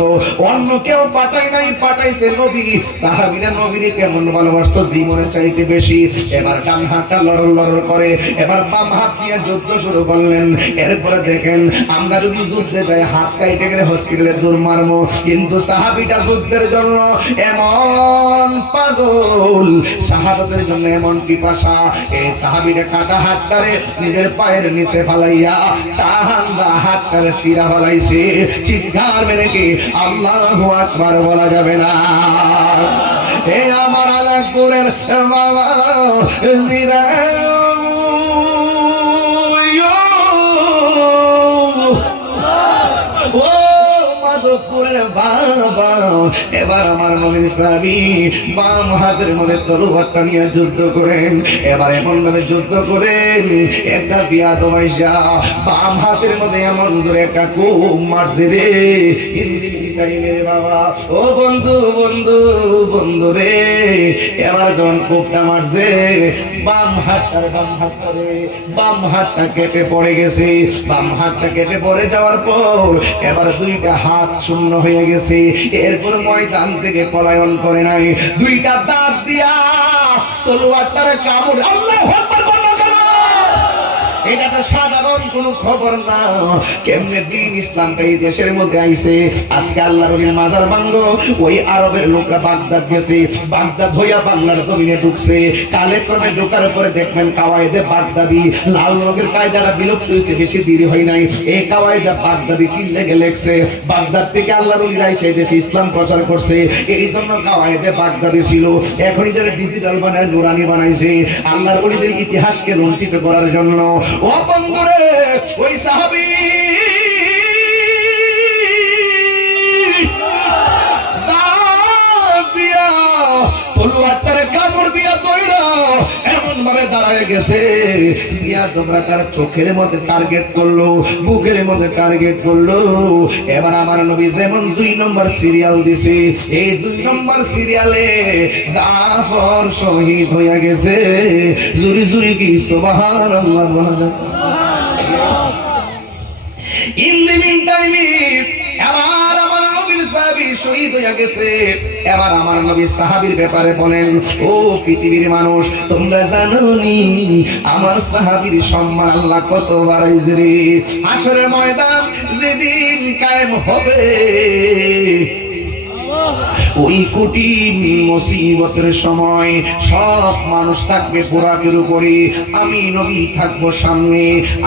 অন্য কেউ পাঠায় নাই, পাঠাইছে নবী। সাহাবীরা নবীরে কেমন ভালোবাসতো, জীবনের চাইতে বেশি। এবার ডান হাতটা লড়র লড়র করে, এবার বাম হাত দিয়ে যুদ্ধ শুরু করলেন। এরপরে দেখেন, আমরা যদি যুদ্ধে যাই, হাত কাইটে গেলে হসপিটালে দৌড় মারবো, কিন্তু সাহাবীটা যুদ্ধের জন্য এমন পাগল, শাহাদাতের জন্য এমন পিপাসা। এই সাহাবীটা কাটা হাতটারে নিজের পায়ের নিচে ফালাইয়া টাহান্দা হাতটারে সিরা ফলাইছে। চিৎকার মেরে কি আল্লাহু আকবার বলা যাবে না? হে আমার আলাকপুরের বাবা জিরা, ও মাধবপুর বলে বাবা এবার আমার নবীর সাহাবী বাম হাতের মধ্যে তলোয়ারটা নিয়ে যুদ্ধ করেন। এবার এমন ভাবে যুদ্ধ করেন একটা বিয়াদব আইসা বাম হাতের মধ্যে এমন জোরে একটা কোপ মারছে রে হিন্দি টাইমে বাবা। ও বন্ধু বন্ধু বন্ধু রে, এবার যখন কোপটা মারছে বাম হাতটা কেটে পড়ে গেছে। বাম হাতটা কেটে পড়ে যাওয়ার পর এবার দুইটা হাত শূন্য হয়ে গেছে। এরপর ময়দান থেকে পলায়ন করে নাই, দুইটা দাঁত দিয়া তলোয়ারটারে কামড়। আল্লাহু আকবার বলো কেন? এটা তো সাধারণ কোনো খবর না। কেমনে দিন ইসলামটা এই দেশের মধ্যে আইছে। আজকে আল্লাহর ওলির মাজার ভাঙলো, ওই আরবের লোকরা বাগদাদ গেছে, বাগদাদ হইয়া বাংলার জমিনে ঢুকছে। কালে ক্রমে ঢোকার পরে দেখবেন কাওয়াইদে বাগদাদি লাল রঙের কায়দাটা বিলুপ্ত হয়েছে, বেশি দেরি হয় নাই। এই কাওয়াইদে বাগদাদি কি লেগে লেগছে, বাগদাদ থেকে আল্লাহর ওলিরা সেই দেশে ইসলাম প্রচার করছে। এই জন্য কাওয়াইদে বাগদাদি ছিল। এখন যারা ডিজিটাল বানায় নুরানি বানাইছে আল্লাহর ওলিদের ইতিহাসকে লুণ্ঠিত করার জন্য। ও বন্ধুরে, ওই সাহাবী তলোয়ারটারে কাপড় দিয়া দইরা এমন ভাবে দাঁড়ায় গেছে, ইয়া তোমরা তার চোখের মধ্যে টার্গেট করলো, বুকের মধ্যে টার্গেট করলো। এবার আমার নবী যেমন 2 নম্বর সিরিয়াল দিছে, এই 2 নম্বর সিরিয়ালে জাফর শহীদ হইয়া গেছে। জুরি জুরি কি সুবহানাল্লাহ বলা। ইন দি মিন টাইম এবার আমার নবীর সাহাবী শহীদ হয়ে গেছে। এবার আমার নবী সাহাবীর ব্যাপারে বলেন, ও পৃথিবীর মানুষ তোমরা জানো নি আমার সাহাবীর সম্মান আল্লাহ কত বাড়াইছে রে। হাশরের ময়দান যেদিন কায়েম হবে, ওই কঠিন মুসিবতের সময় সব মানুষ থাকবে বুরাকের উপরে, আমি নবী থাকবো সামনে,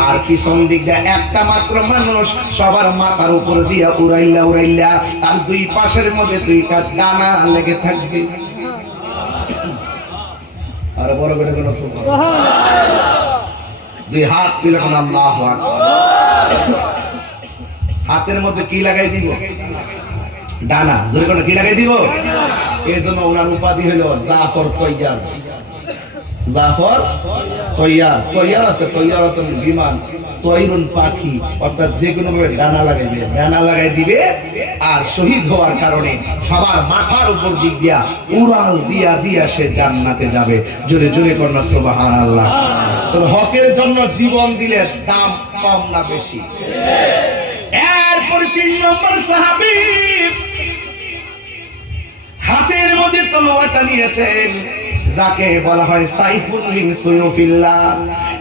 আর পিছন দিক দিয়ে একটা মাত্র মানুষ সবার মাথার উপর দিয়া উড়াইলা উড়াইলা আর 2 পাশের মধ্যে 2টা ডানা লেগে থাকবে। আর বড় করে কোন সুবহানাল্লাহ। 2 হাত তুলে কোন আল্লাহু আকবার। হাতের মধ্যে কি লাগাই দিব? ডানা। জোরে করে কি লাগাই দিব? এই জন্য ওনার উপাধি হলো জাফর তৈয়ার। জাফর তৈয়ার। তৈয়ার আছে তৈয়ারতুন বিমান, তৈরুন পাখি, অর্থাৎ যে কোনো ভাবে ডানা লাগাইবে, ডানা লাগাই দিবে আর শহীদ হওয়ার কারণে সবার মাথার উপর দিক দিয়া উড়াল দিয়া দিয়া সে জান্নাতে যাবে। জোরে জোরে করনা সুবহানাল্লাহ। তবে হকের জন্য জীবন দিলে দাম কম না বেশি? এরপর 3 নম্বর সাহাবী হাতের মধ্যে তলোয়ারটা নিয়েছেন, যাকে বলা হয় সাইফুল মিন সুয়ুফিল্লাহ,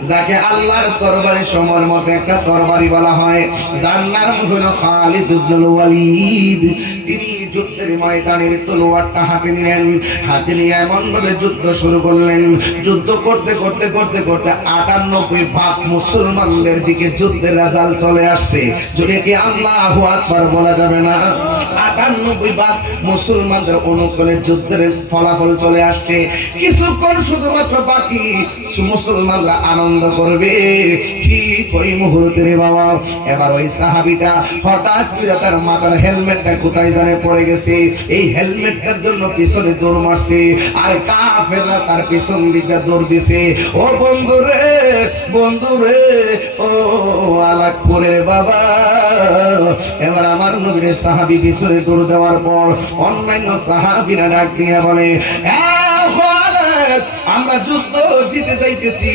যাকে আল্লাহর তরবারি সময়ের মতো একটা তরবারি বলা হয়, যার নাম হলো খালিদ ইবনুল ওয়ালিদ। তিনি যুদ্ধের ময়দানের তলোয়ারটা হাতে নিলেন, হাতে নিয়ে এমন ভাবে যুদ্ধ শুরু করলেন। যুদ্ধ করতে করতে করতে করতে 98% মুসলমানদের দিকে যুদ্ধের রেজাল্ট চলে আসছে। যদি কি আল্লাহু আকবার বলা যাবে না? 98% মুসলমানদের অনুকূলে যুদ্ধের ফলাফল চলে আসছে। কিছুক্ষণ শুধুমাত্র বাকি, মুসলমানরা আনন্দ করবে। ঠিক ওই মুহূর্তে রে বাবা, এবার ওই সাহাবীটা হঠাৎ করে তার মাথার হেলমেটটা কোথায় জানে পড়ে গেছে। এই হেলমেটটার জন্য পিছনে দৌড় মারছে, আর কাফেররা তার পিছন দিকে দৌড় দিছে। ও বন্ধু রে, বন্ধু রে, ও আলাকপুরের বাবা। এবার আমার নবীর সাহাবী পিছনে দৌড় দেওয়ার পর অন্যান্য সাহাবীরা ডাক দিয়ে বলে, আমরা যুদ্ধ জিতে যাইতেছি,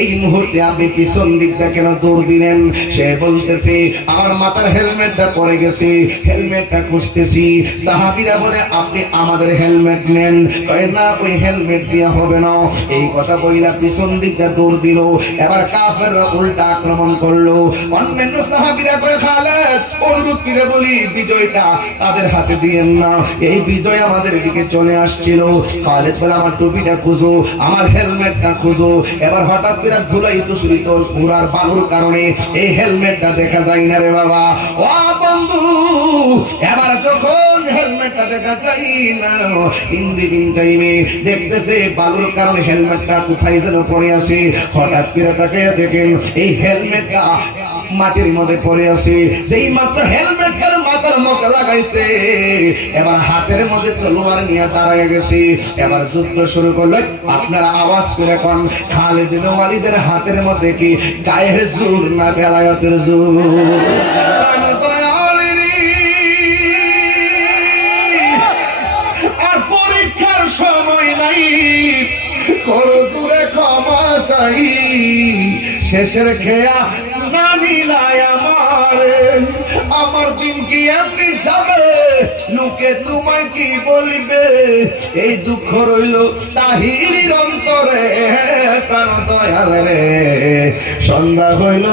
এই মুহূর্তে আপনি পিছন দিকটা কেন দৌড় দিলেন? সে বলতেছে আমার মাথার হেলমেটটা পড়ে গেছে, হেলমেটটা খুঁজতেছি। সাহাবীরা বলে আপনি আমাদের হেলমেট নেন। কয় না, ওই হেলমেট দিয়া হবে না। এই কথা বইলা পিছন দিকটা দৌড় দিল। এবার কাফেররা উল্টা আক্রমণ করলো। অন্যান্য সাহাবীরা কয় খালেদ অনুরোধ করে বলি বিজয়টা তাদের হাতে দিয়েন না, এই বিজয় আমাদের দিকে চলে আসছিল। খালেদ বলে আমার টুপিটা খুঁজো, আমার হেলমেটটা খুঁজো। এবার হঠাৎ করে ধুলাই দূষিত ঘোড়ার বালুর কারণে এই হেলমেটটা দেখা যায় না রে বাবা। ও বন্ধু, এবার যখন হেলমেটটা দেখা যায় না, ইন টাইমে দেখতেছে বালুর কারণে হেলমেটটা কোথায় যেন পড়ে আছে। হঠাৎ করে তাকে দেখেন এই হেলমেটটা মাটির মধ্যে পড়ে আছে, যেই মাত্র হেলমেট তার মাথার মুখে লাগাইছে, এবার হাতের মধ্যে তলোয়ার নিয়ে দাঁড়ায় গেছে। এবার যুদ্ধ শুরু করলো। আপনারা আওয়াজ করে কোন খালিদ বিন ওয়ালিদের হাতের মধ্যে কি গায়ের জোর না বেলায়েতের জোর? আর পরীক্ষার সময় নাই, করো জোরে ক্ষমা চাই, শেষের খেয়া না নিলাই আমার দিন কি আপনি যাবে, লোকে তোমায় কি বলিবে, এই দুঃখ রইল তাহিরির অন্তরে। প্রাণ দয়াল রে, সন্ধ্যা হইল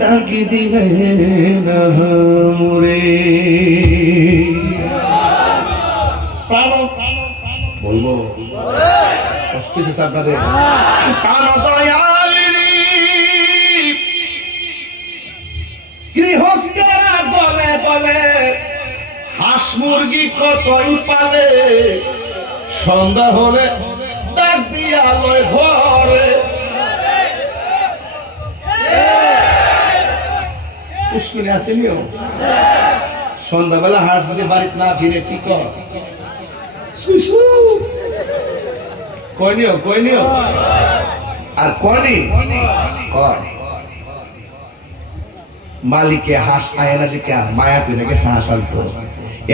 ডাকি দিবে না মোরে। প্রাণ বলবো কষ্ট হচ্ছে আপনাদের। প্রাণ দয়াল গৃহস্থেরা দলে দলে হাঁস মুরগি কতই পালে, সন্ধ্যা হলে ডাক দিয়া লয় ঘরে। পুষ্করে আসেনিও, সন্ধ্যাবেলা হাঁস যদি বাড়িতে না ফিরে কি কর? কয়নিও কয়নিও আর কয়নি কয় মালিকে হাঁস আয়না দিকে আর মায়া করে গেছে হাঁস আনতো।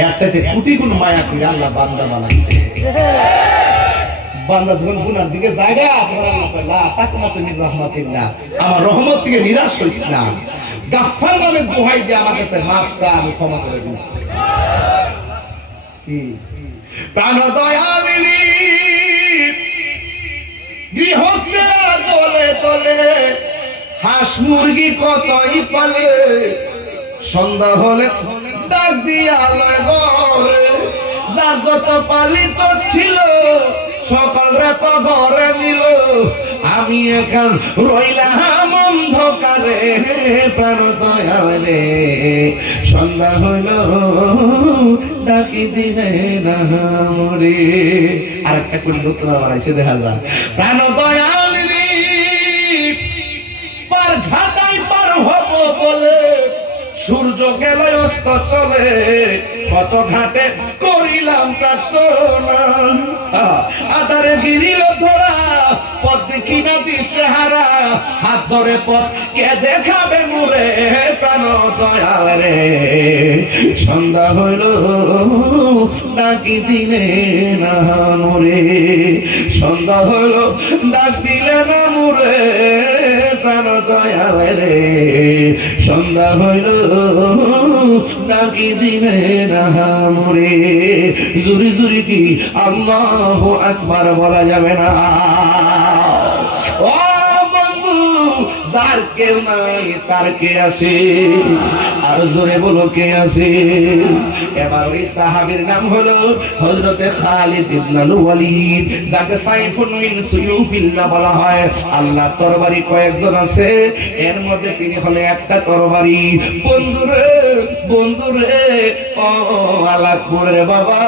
এর চাইতে কোটি গুণ মায়া করে আল্লাহ বান্দা বানাইছে। বান্দা যখন গুনার দিকে জায়গা আমার রহমত থেকে নিরাশ হইস না, গাফফার নামে দোহাই দিয়ে আমার কাছে মাফ চা, আমি ক্ষমা করে দিই। প্রাণ দয়ালিনী গৃহস্থেরা দলে দলে হাঁস মুরগি কতই পালে, সন্ধ্যা হলে ডাক দিয়া লয় ঘরে। যার যত পালিত ছিল সকাল রাত ঘরে নিল, আমি এখন রইলাম অন্ধকারে। প্রাণ দয়াল রে, সন্ধ্যা হইল ডাকি দিনে না মোরে। আরেকটা কোন নতুন বানাইছে দেখা যায়। প্রাণ দয়াল রে, পার ঘাটাই পার হব বলে সূর্য গেল অস্ত চলে, কত ঘাটে করিলাম প্রার্থনা, আধারে গিরিল ধরা পথ দেখি না দিশে হারা, হাত ধরে পথ কে দেখাবে মোরে। প্রাণ দয়াল রে, সন্ধ্যা হইল ডাকি দিলে না মোরে, সন্ধ্যা হইল ডাক দিলে না মোরে। প্রাণ দয়াল রে, সন্ধ্যা হইল ডাকি দিলে না মোরে। জুরি জুরি কি আল্লাহু আকবার বলা যাবে না? ও বন্ধু, যার কেউ নাই তার কে আছে? আর জোরে বলো কে আছে? এবার ওই সাহাবীর নাম হলো হযরতে খালিদ ইবনে ওয়ালিদ, যাকে সাইফুন মিন সুয়ুফিল্লাহ বলা হয়। আল্লাহর তরবারি কয়েকজন আছে, এর মধ্যে তিনি হলে একটা তরবারি। বন্ধুরে বন্ধুরে, ও আলাকপুরের বাবা।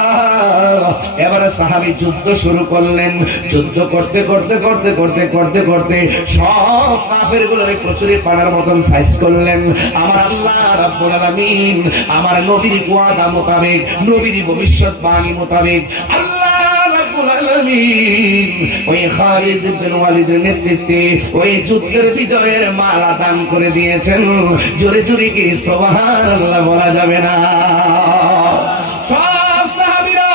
এবারে সাহাবী যুদ্ধ শুরু করলেন। যুদ্ধ করতে করতে করতে করতে করতে করতে সব কাফেরগুলোরে কচুরি পাড়ার মতন সাইজ করলেন। আমার আল্লাহ রাব্বুল আলামিন আমার নবীর ওয়াদা মোতাবেক, নবীর ভবিষ্যৎবাণী মোতাবেক আল্লাহ রাব্বুল আলামিন ওই খালিদ ইবনে ওয়ালিদের নেতৃত্বে ওই যুদ্ধের বিজয়ের মালা দান করে দিয়েছেন। জোরে জোরে কি সুবহানাল্লাহ বলা যাবে না? সব সাহাবীরা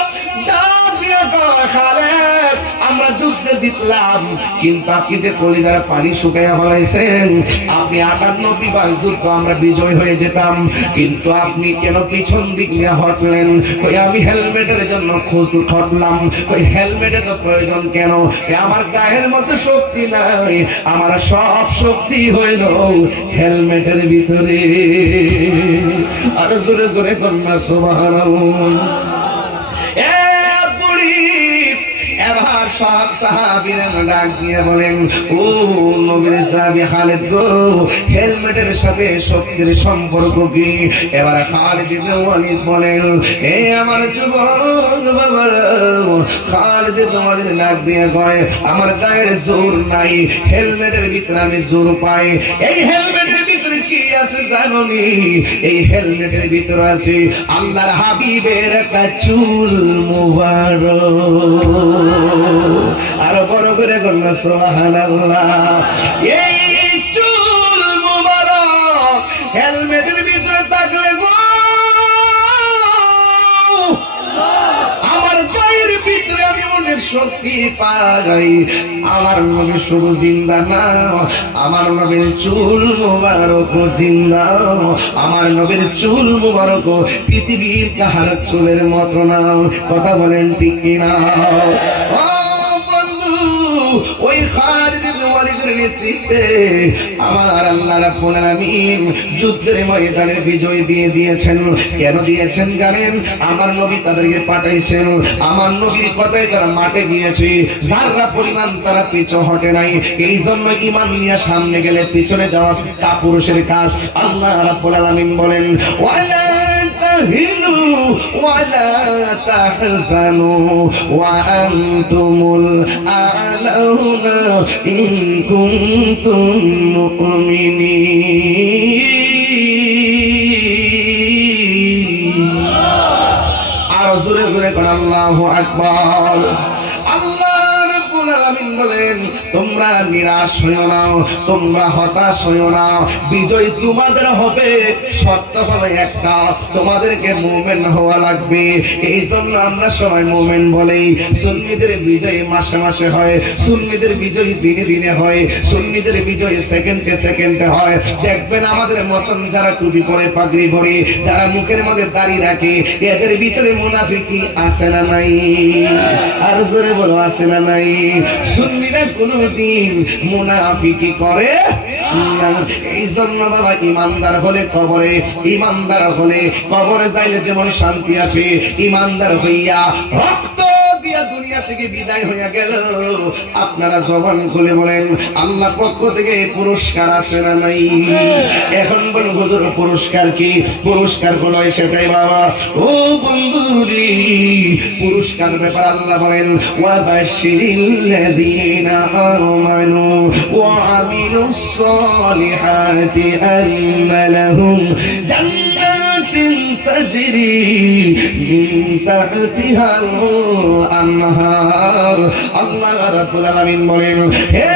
ডাক দিয়ে কয়, খালিদ আমরা যুদ্ধে জিতলাম, কিন্তু আপনি যে কলিজার পানি শুকাইয়া ফেলাইছেন। আপনি 58 বিভাগ যুদ্ধ আমরা বিজয় হয়ে যেতাম, কিন্তু আপনি কেন পিছন দিক নিয়ে হটলেন? কই আমি হেলমেটের জন্য খটলাম। কই হেলমেটে তো প্রয়োজন কেন? আমার গায়ের মতো শক্তি নাই, আমার সব শক্তি হইল হেলমেটের ভিতরে। আর জোরে জোরে কন্যা সুবহানাল্লাহ। এবার সাহাবীরা ডাক দিয়ে বলেন, ও নবীর সাহাবী খালিদ গো, হেলমেটের সাথে শক্তির সম্পর্ক কি? এবার খালিদ ইবনে ওয়ালিদ বলেন, এ আমার যুবক বাবারা, খালিদ ইবনে ওয়ালিদ ডাক দিয়ে কয়, আমার গায়ের জোর নাই, হেলমেটের ভিতরে আমি জোর পাই। এই হেলমেটের ভিতরে কি আছে জানোনি? এই হেলমেটের ভিতরে আছে আল্লাহর হাবিবের একটা চুল মুবারক। আর বড় করে বলনা সুবহানাল্লাহ। এই চুল মুবারক হেলমেটের ভিতরে থাকলে গো, আমার গায়ের ভিতরে আমি অনেক শক্তি পাই। আমার নবী শুধু জিন্দা না, আমার নবীর চুল মুবারক জিন্দা। আমার নবীর চুল মুবারক পৃথিবীর কাহার চুলের মতো না। কথা বলেন ঠিক কিনা? ওই খালিদ ইবনে ওয়ালিদের নেতৃত্বে আমার আল্লাহ রাব্বুল আলামিন যুদ্ধের ময়দানে বিজয় দিয়ে দিয়েছেন। কেন দিয়েছেন জানেন? আমার নবী তাদেরকে পাঠাইছেন, আমার নবীর কথায় তারা মাঠে গিয়েছে, যারা পরিমাণ তারা পিছু হটে নাই। এই জন্য ঈমান নিয়ে সামনে গেলে পিছনে যাওয়া কাপুরুষের কাজ। আল্লাহ রাব্বুল আলামিন বলেন, ওয়ালা তাহিনু ওয়ালা তাহজানু ওয়া আনতুমুল আ'লাউনা ইন কুনতুম মুমিনিন। আর জোরে জোরে কোন আল্লাহু আকবার। আল্লাহ রাব্বুল আলামিন বলেন, তোমরা নিরাশ হইও না, তোমরা হতাশ হইও না, বিজয় তোমাদের হবে। শর্ত হলো একটা, তোমাদেরকে মুমিন হওয়া লাগবে। এই জন্য আমরা সবাই মুমিন বলেই। সুন্নিদের বিজয় মাসে মাসে হয়, সুন্নিদের বিজয় দিনে দিনে হয়, সুন্নিদের বিজয় সেকেন্ডে সেকেন্ডে হয়। দেখবেন আমাদের মতন যারা টুপি পরে, পাগড়ি পরে, যারা মুখের মধ্যে দাড়ি রাখে, এদের ভিতরে মুনাফিকি আছে না নাই? আর জোরে বলো, আছে না নাই? সুন্নিরা কোনদিন মুনাফিকি করে না। এই জন্য বাবা, ইমানদার হলে কবরে, ইমানদার হলে কবরে যাইলে যেমন শান্তি আছে, ইমানদার হইয়া রক্ত দিয়া দুনিয়া থেকে বিদায় হইয়া গেল, আপনারা জবান খুলে বলেন, আল্লাহ পক্ষ থেকে পুরস্কার আছে না নাই? এখন বলুন হুজুর, পুরস্কার কি? পুরস্কার হলো সেটাই বাবা। ও বন্ধুরি, পুরস্কার ব্যাপার আল্লাহ বলেন, ওয়া বাশিরিল্লাযিনা আমানু ওয়া আমিলুস সালিহাতি আন্না লাহুম জান্নাতিন তাজরি মিন তাহতিহাল আনহার। আল্লাহ রাব্বুল আলামিন বলেন, হে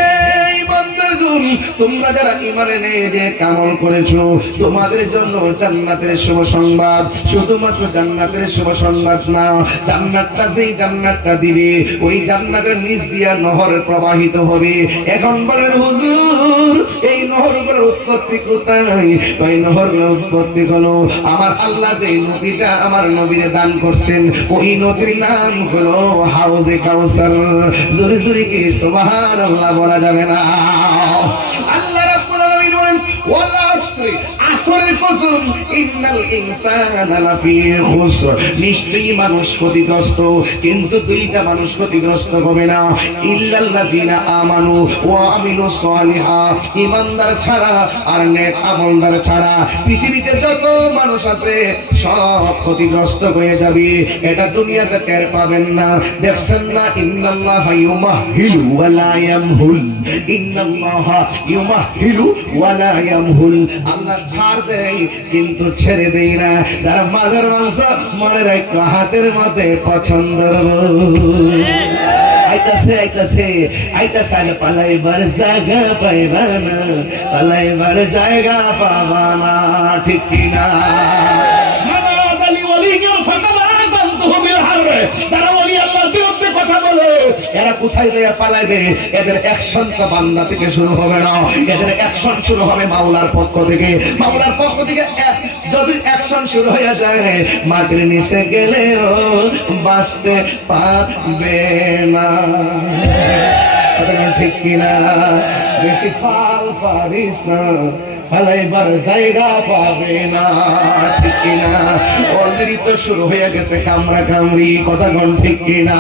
বান্দাগণ, তোমরা যারা ঈমান এনে যে আমল করেছো, তোমাদের জন্য জান্নাতের শুভ সংবাদ। শুধুমাত্র জান্নাতের শুভ সংবাদ না, জান্নাতটা যেই জান্নাতটা দিবে, ওই জান্নাতের নিচ দিয়া নহর প্রবাহিত হবে। এখন বলেন হুজুর, এই নহরগুলোর উৎপত্তি কোথায়? ওই নহরগুলোর উৎপত্তি হলো আমার আল্লাহ যে নদীটা আমার নবীরে দান করছেন, ওই নদীর নাম হলো হাউজে কাউসার। জোরে জোরে কি সুবহানাল্লাহ বলা যাবে না? আল্লাহ রাব্বুল আলামিন বলেন, ওয়াল আসরি, আসরের কসম, ইন্নাল ইনসানা লাফি খুসর, নিশ্চয়ই মানুষ ক্ষতিগ্রস্ত। কিন্তু দুইটা মানুষ ক্ষতিগ্রস্ত হবে না, ইল্লাল্লাযিনা আমানু ওয়া আমিলুস সালিহাত, ঈমানদার ছাড়া আর নেক আমলদার ছাড়া পৃথিবীতে যত মানুষ আছে সব ক্ষতিগ্রস্ত হয়ে যাবে। এটা দুনিয়াতে টের পাবেন না। দেখছেন না, ইন্নাল্লাহা ইউমাহিলু ওয়া লা ইয়ামহুল, ইন্নাল্লাহা ইউমাহিলু ওয়া লা ইয়ামহুল। আল্লাহ ছাড় দেয় কিন্তু ছেড়ে দেয় না। যারা মাজার মাংস মনে রাখো হাতের মধ্যে পছন্দ। আইতাছে আইতাছে আইতাছে, আলে পালাইবার জায়গা পাইবা না, পালাইবার জায়গা পাবা না, ঠিক কিনা? তারা ওলি আল্লাহর বিরুদ্ধে কথা বলে, এরা কোথায় যায় পালাইবে? এদের অ্যাকশন তো বান্দা থেকে শুরু হবে না, এদের অ্যাকশন শুরু হবে মাওলার পক্ষ থেকে। মাওলার পক্ষ থেকে যদি অ্যাকশন শুরু হয়ে যায়, মাটির নিচে গেলেও বাঁচতে পারবে না। ঠিক কিনা? বেশি ফাল পারিস না, ফালাইবার জায়গা পাবে না, ঠিক কিনা? অলরেডি তো শুরু হয়ে গেছে কামড়া কামড়ি, কথা কোন ঠিক কিনা?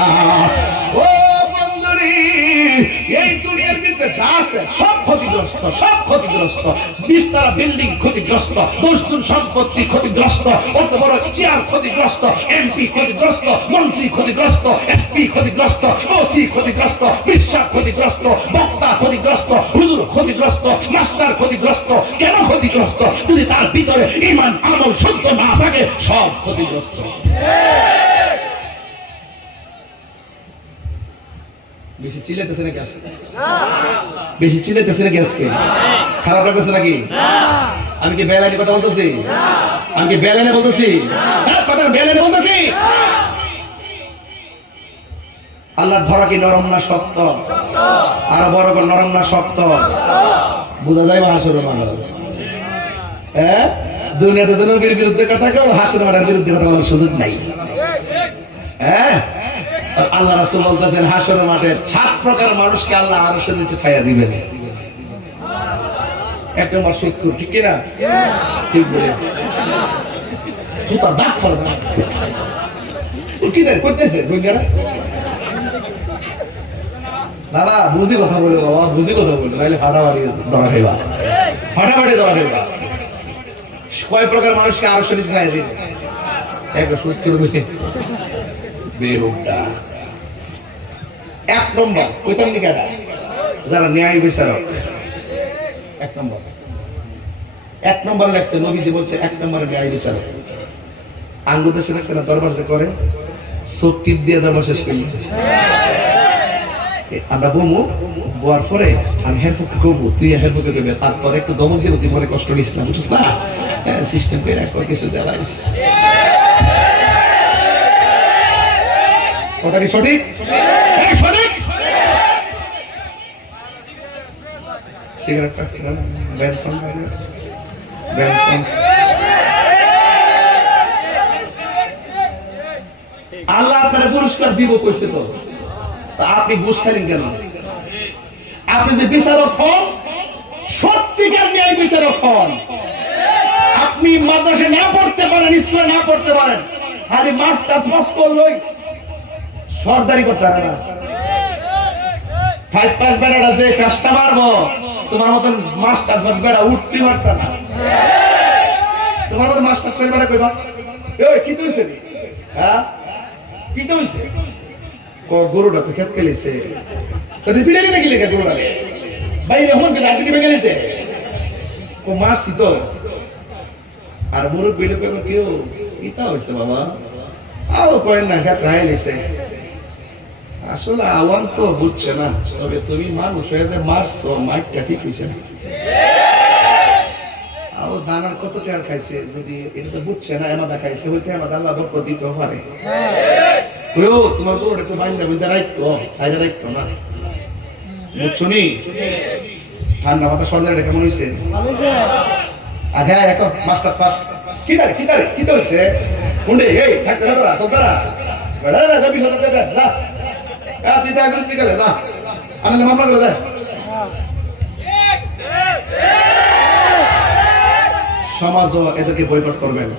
ও বন্ধুরা, এই দুনিয়ার ভিতরে যা আছে সব ক্ষতিগ্রস্ত, সব ক্ষতিগ্রস্ত। বিস্তারা বিল্ডিং ক্ষতিগ্রস্ত, দোষদুন সম্পত্তি ক্ষতিগ্রস্ত, অত বড় চেয়ার ক্ষতিগ্রস্ত, এমপি ক্ষতিগ্রস্ত, মন্ত্রী ক্ষতিগ্রস্ত, এসপি ক্ষতিগ্রস্ত, ওসি ক্ষতিগ্রস্ত, বিশ্বাস ক্ষতিগ্রস্ত, বক্তা ক্ষতিগ্রস্ত, হুজুর ক্ষতিগ্রস্ত, মাস্টার ক্ষতিগ্রস্ত। কেন ক্ষতিগ্রস্ত? যদি তার ভিতরে ঈমান আমল শুদ্ধ না থাকে, সব ক্ষতিগ্রস্ত। বেশি চিল্লাইতেছে নাকি আজকে? বেশি চিল্লাইতেছে নাকি আজকে? খারাপ লাগতেছে নাকি? আমি কি বেলাইনে কথা বলতেছি? আমি কি বেলাইনে বলতেছি? কথা বেলাইনে বলতেছি? আল্লাহর ধরা কি নরম না শক্ত? আরো বড় করে নরম না শক্ত? বোঝা যায় হাসুরের মানুষ। হ্যাঁ, দুনিয়াতে নবীর বিরুদ্ধে কথা কেউ হাসুর মারার বিরুদ্ধে কথা বলার সুযোগ নাই। হ্যাঁ, আল্লাহ রাসূল বলতেছেন হাসরের মাঠে 7 প্রকার মানুষকে আল্লাহ আরশের নিচে ছায়া দিবেন। এক নম্বর সুদখোর, ঠিক কি না? ঠিক বলে জুতার দাগ পড়বে না। কি দেখ করতেছে বুঝারা? বাবা বুঝি কথা বলে, বাবা বুঝি কথা বলে, নাইলে ফাটাফাটি ধরা খাইবা, ফাটাফাটি ধরা খাইবা। কয় প্রকার মানুষকে আরশের নিচে ছায়া দিবে? একটা সুদখোর বেহুদা। এক নম্বর ওইটার নিকাটা যারা ন্যায় বিচারক। এক নম্বর, এক নম্বর লাগছে নবীজি বলছে এক নম্বরে ন্যায় বিচারক। আঙ্গুদেশে লাগছে না দরবার যে করে চোখ টিপ দিয়ে দরবার শেষ করি। আমরা বমু বোয়ার পরে আমি হেরফুকে কবু, তুই হেরফুকে কবি, তারপরে একটু দমক দিব, তুই মনে কষ্ট নিস না, বুঝছিস না? সিস্টেম করে রাখো, কিছু দেওয়াইস। কথা কি সঠিক? সঠিক। সিগারেটটা বেনসন, বেনসন। আল্লাহ আপনারা পুরস্কার দিব কইছে তো, আপনি ঘুষ খাইলেন কেন? আপনি যে বিচারক হন, সত্যিকার ন্যায় বিচারক হন। আপনি মাদ্রাসায় না পড়তে পারেন, স্কুলে না পড়তে পারেন, খালি মাস্টার্স পাস করলই সরদারি করতে পারে না। 5 পাস বেড়াটা যে কাজটা মারবো, তোমার মতন মাস্টার্স পাস বেড়া উঠতে পারত না। তোমার মতন মাস্টার্স পাস বেড়া কইবা এই কি কইছে? হ্যাঁ কি কইছে? গরুটা তো খেত খেলেছে, তো রিপিটারি নাকি লেখা গরুটা ভাই এখন কে আপনি ভেঙে নিতে ও মাসি তো। আর মুরব্বী লোক কেউ ইতা হয়েছে বাবা, আও কয়েন না খেত রাইলেছে। আসলে আওয়ান তো বুঝছে না, তবে তুমি মানুষ হয়ে যে মারছো, মাইকটা ঠিক হয়েছে না। আও দানার কত টাকা খাইছে, যদি এটা তো বুঝছে না, এমাদা খাইছে হইতে এমাদা আল্লাহ বরকত দিতে পারে। ওই তোমার গরুটা একটু বাইন্দা বাইন্দা রাখতো, সাইডে রাখতো না, বুঝছো নি? ঠান্ডা মাথা সর্দারিটা কেমন হয়েছে? আর হ্যাঁ এখন মাস্টার পাস কি দাঁড়ে কি দাঁড়ে কি তো হয়েছে? কোনটা এই থাকতে না তোরা সর্দারা বেড়া যা 20,000 টাকা যা, তুই যা এখন বিকালে যা, আনলে মামলা করে দেয়। সমাজও এদেরকে বয়কট করবেন,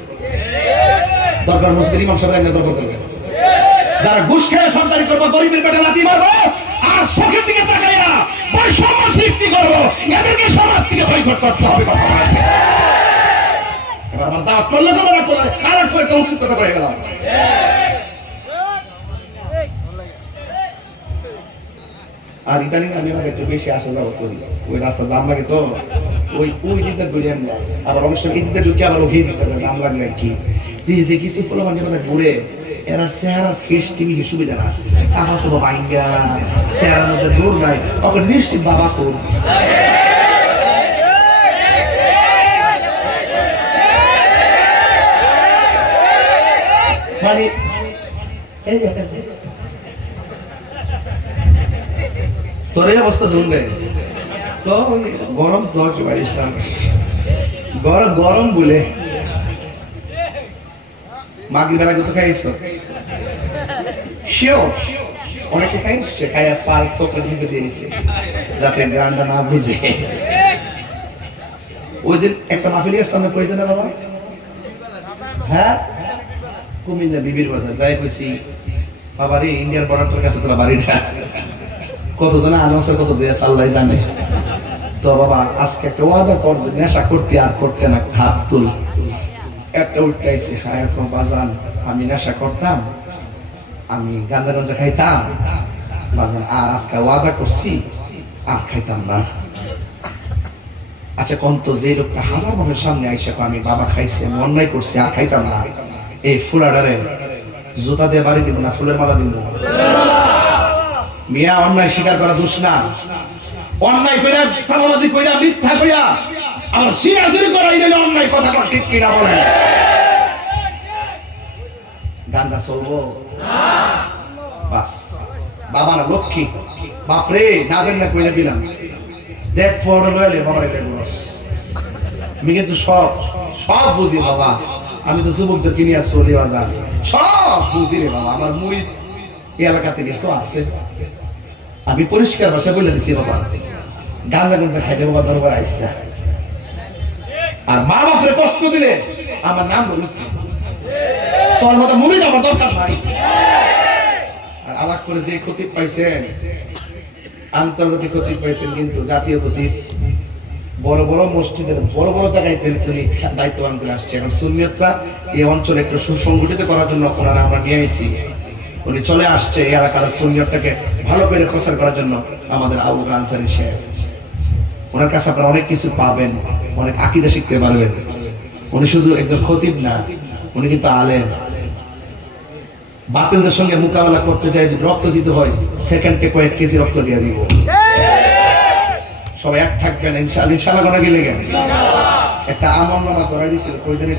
দরকার মুসলিম ইমাম সাহেব এনে বয়কট করবেন। যারা ঘুষ খেয়ে সরকারি করবো, গরিবের পেটে লাথি মারবো, আর চোখের দিকে তাকাইয়া বৈষম্য সৃষ্টি করবো, এদেরকে সমাজ থেকে বয়কট করতে হবে। এবার আমার দাওয়াত করলে তো না করলে আর এক ফের কৌশল কথা বলে গেলাম। আর ইদানিং আমি আমাকে একটু বেশি আসা যাওয়া করি, ওই রাস্তা জাম লাগে তো ওই দিকটা ঘুরে আমি যাই, আবার অনেক সময় এই দিকটা ঢুকে আবার ওই দিকটা জাম লাগলে আর কি যে কিছু ফলো মানে ঘুরে এরা চেহারা ফেস টিভি সুবিধা না, সাফা সাফা বাইঙ্গা চেহারার মধ্যে দূর নাই, ওকে নিশ্চিত বাবা কর মানে এই তোর এই অবস্থা ধরলে তো গরম তো একেবারে ইসলাম গরম গরম বলে মাগরিব বেলা কত খাইছো? সেও অনেকে খাইছে, খাইয়া পাল চোখে ঢুকে দিয়েছে যাতে গ্রানটা না বুঝে। ওই দিন একটা মাহফিল গেছিলাম কই দিন বাবা, হ্যাঁ কুমিল্লা বিবির বাজার যাই কইছি, বাবা রে ইন্ডিয়ার বর্ডারের কাছে তোরা বাড়িটা কতজনে আনসার কত দিয়েছে আল্লাহ জানে। তো বাবা আজকে একটা ওয়াদা কর যে নেশা করতে আর করতে না, হাত তুল। একটা উঠাইছে, হ্যাঁ বাজান আমি নেশা করতাম, আমি গাঁজা গাঁজা খাইতাম বাজান, আর আজকে ওয়াদা করছি আর খাইতাম না। আচ্ছা কোন তো যে লোকটা হাজার মানুষের সামনে আইসা আমি বাবা খাইছি, আমি অন্যায় করছি আর খাইতাম না, এই ফুলাডারে জুতা দিয়ে বাড়ি দিব না ফুলের মালা দিব? মিয়া অন্যায় স্বীকার করা দোষ না, অন্যায় কইরা সালাবাজি কইরা মিথ্যা কইরা আর শিরাজুরি করা এটা অন্যায় কথা কর, ঠিক কিনা বলেন? গানটা চলবো না বাস। বাবা না লক্ষ্মী, বাপরে নাজেন না কইরা দিলাম, দেখ ফটো লইলে বাবার একটা গুরস। আমি কিন্তু সব সব বুঝি বাবা, আমি তো যুবকদের কিনিয়া চলি বাজার, সব বুঝি রে বাবা। আমার মুই এই এলাকাতে কিছু আছে, আমি পরিষ্কার ভাষায় বলে দিচ্ছি বাবা, গাঁজা গাঁজা খাইলে বাবা দরবার আইস না, আর মা বাপের কষ্ট দিলে আমার নাম বলিস না, তোর মতো মুভি আমার দরকার নাই। আর আলাপ করে যে ক্ষতি পাইছেন, আন্তর্জাতিক ক্ষতি পাইছেন, কিন্তু জাতীয় ক্ষতি বড় বড় মসজিদের বড় বড় জায়গায় তিনি দায়িত্ববান করে আসছে। এখন সুন্নিয়তরা এই অঞ্চলে একটু সুসংগঠিত করার জন্য ওনারা আমরা নিয়ে এসেছি, উনি চলে আসছে এই এলাকার সুন্নিয়তটাকে ভালো করে প্রচার করার জন্য। আমাদের আবু বকর আনসারী সাহেব, ওনার কাছে আপনারা অনেক কিছু পাবেন, অনেক আকীদা শিখতে পারবেন। উনি শুধু একজন খতিব না, উনি কিন্তু আলেম। বাতিলদের সঙ্গে মোকাবেলা করতে চাই, যদি রক্ত দিতে হয় সেকেন্ডে কয়েক কেজি রক্ত দিয়ে দিব। সবাই এক থাকবেন ইনশাআল্লাহ। ইনশাআল্লাহ কোনা গেলে গেল একটা আমল নামা ধরা দিছিল, কই জানি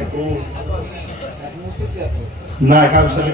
না কারোর সাথে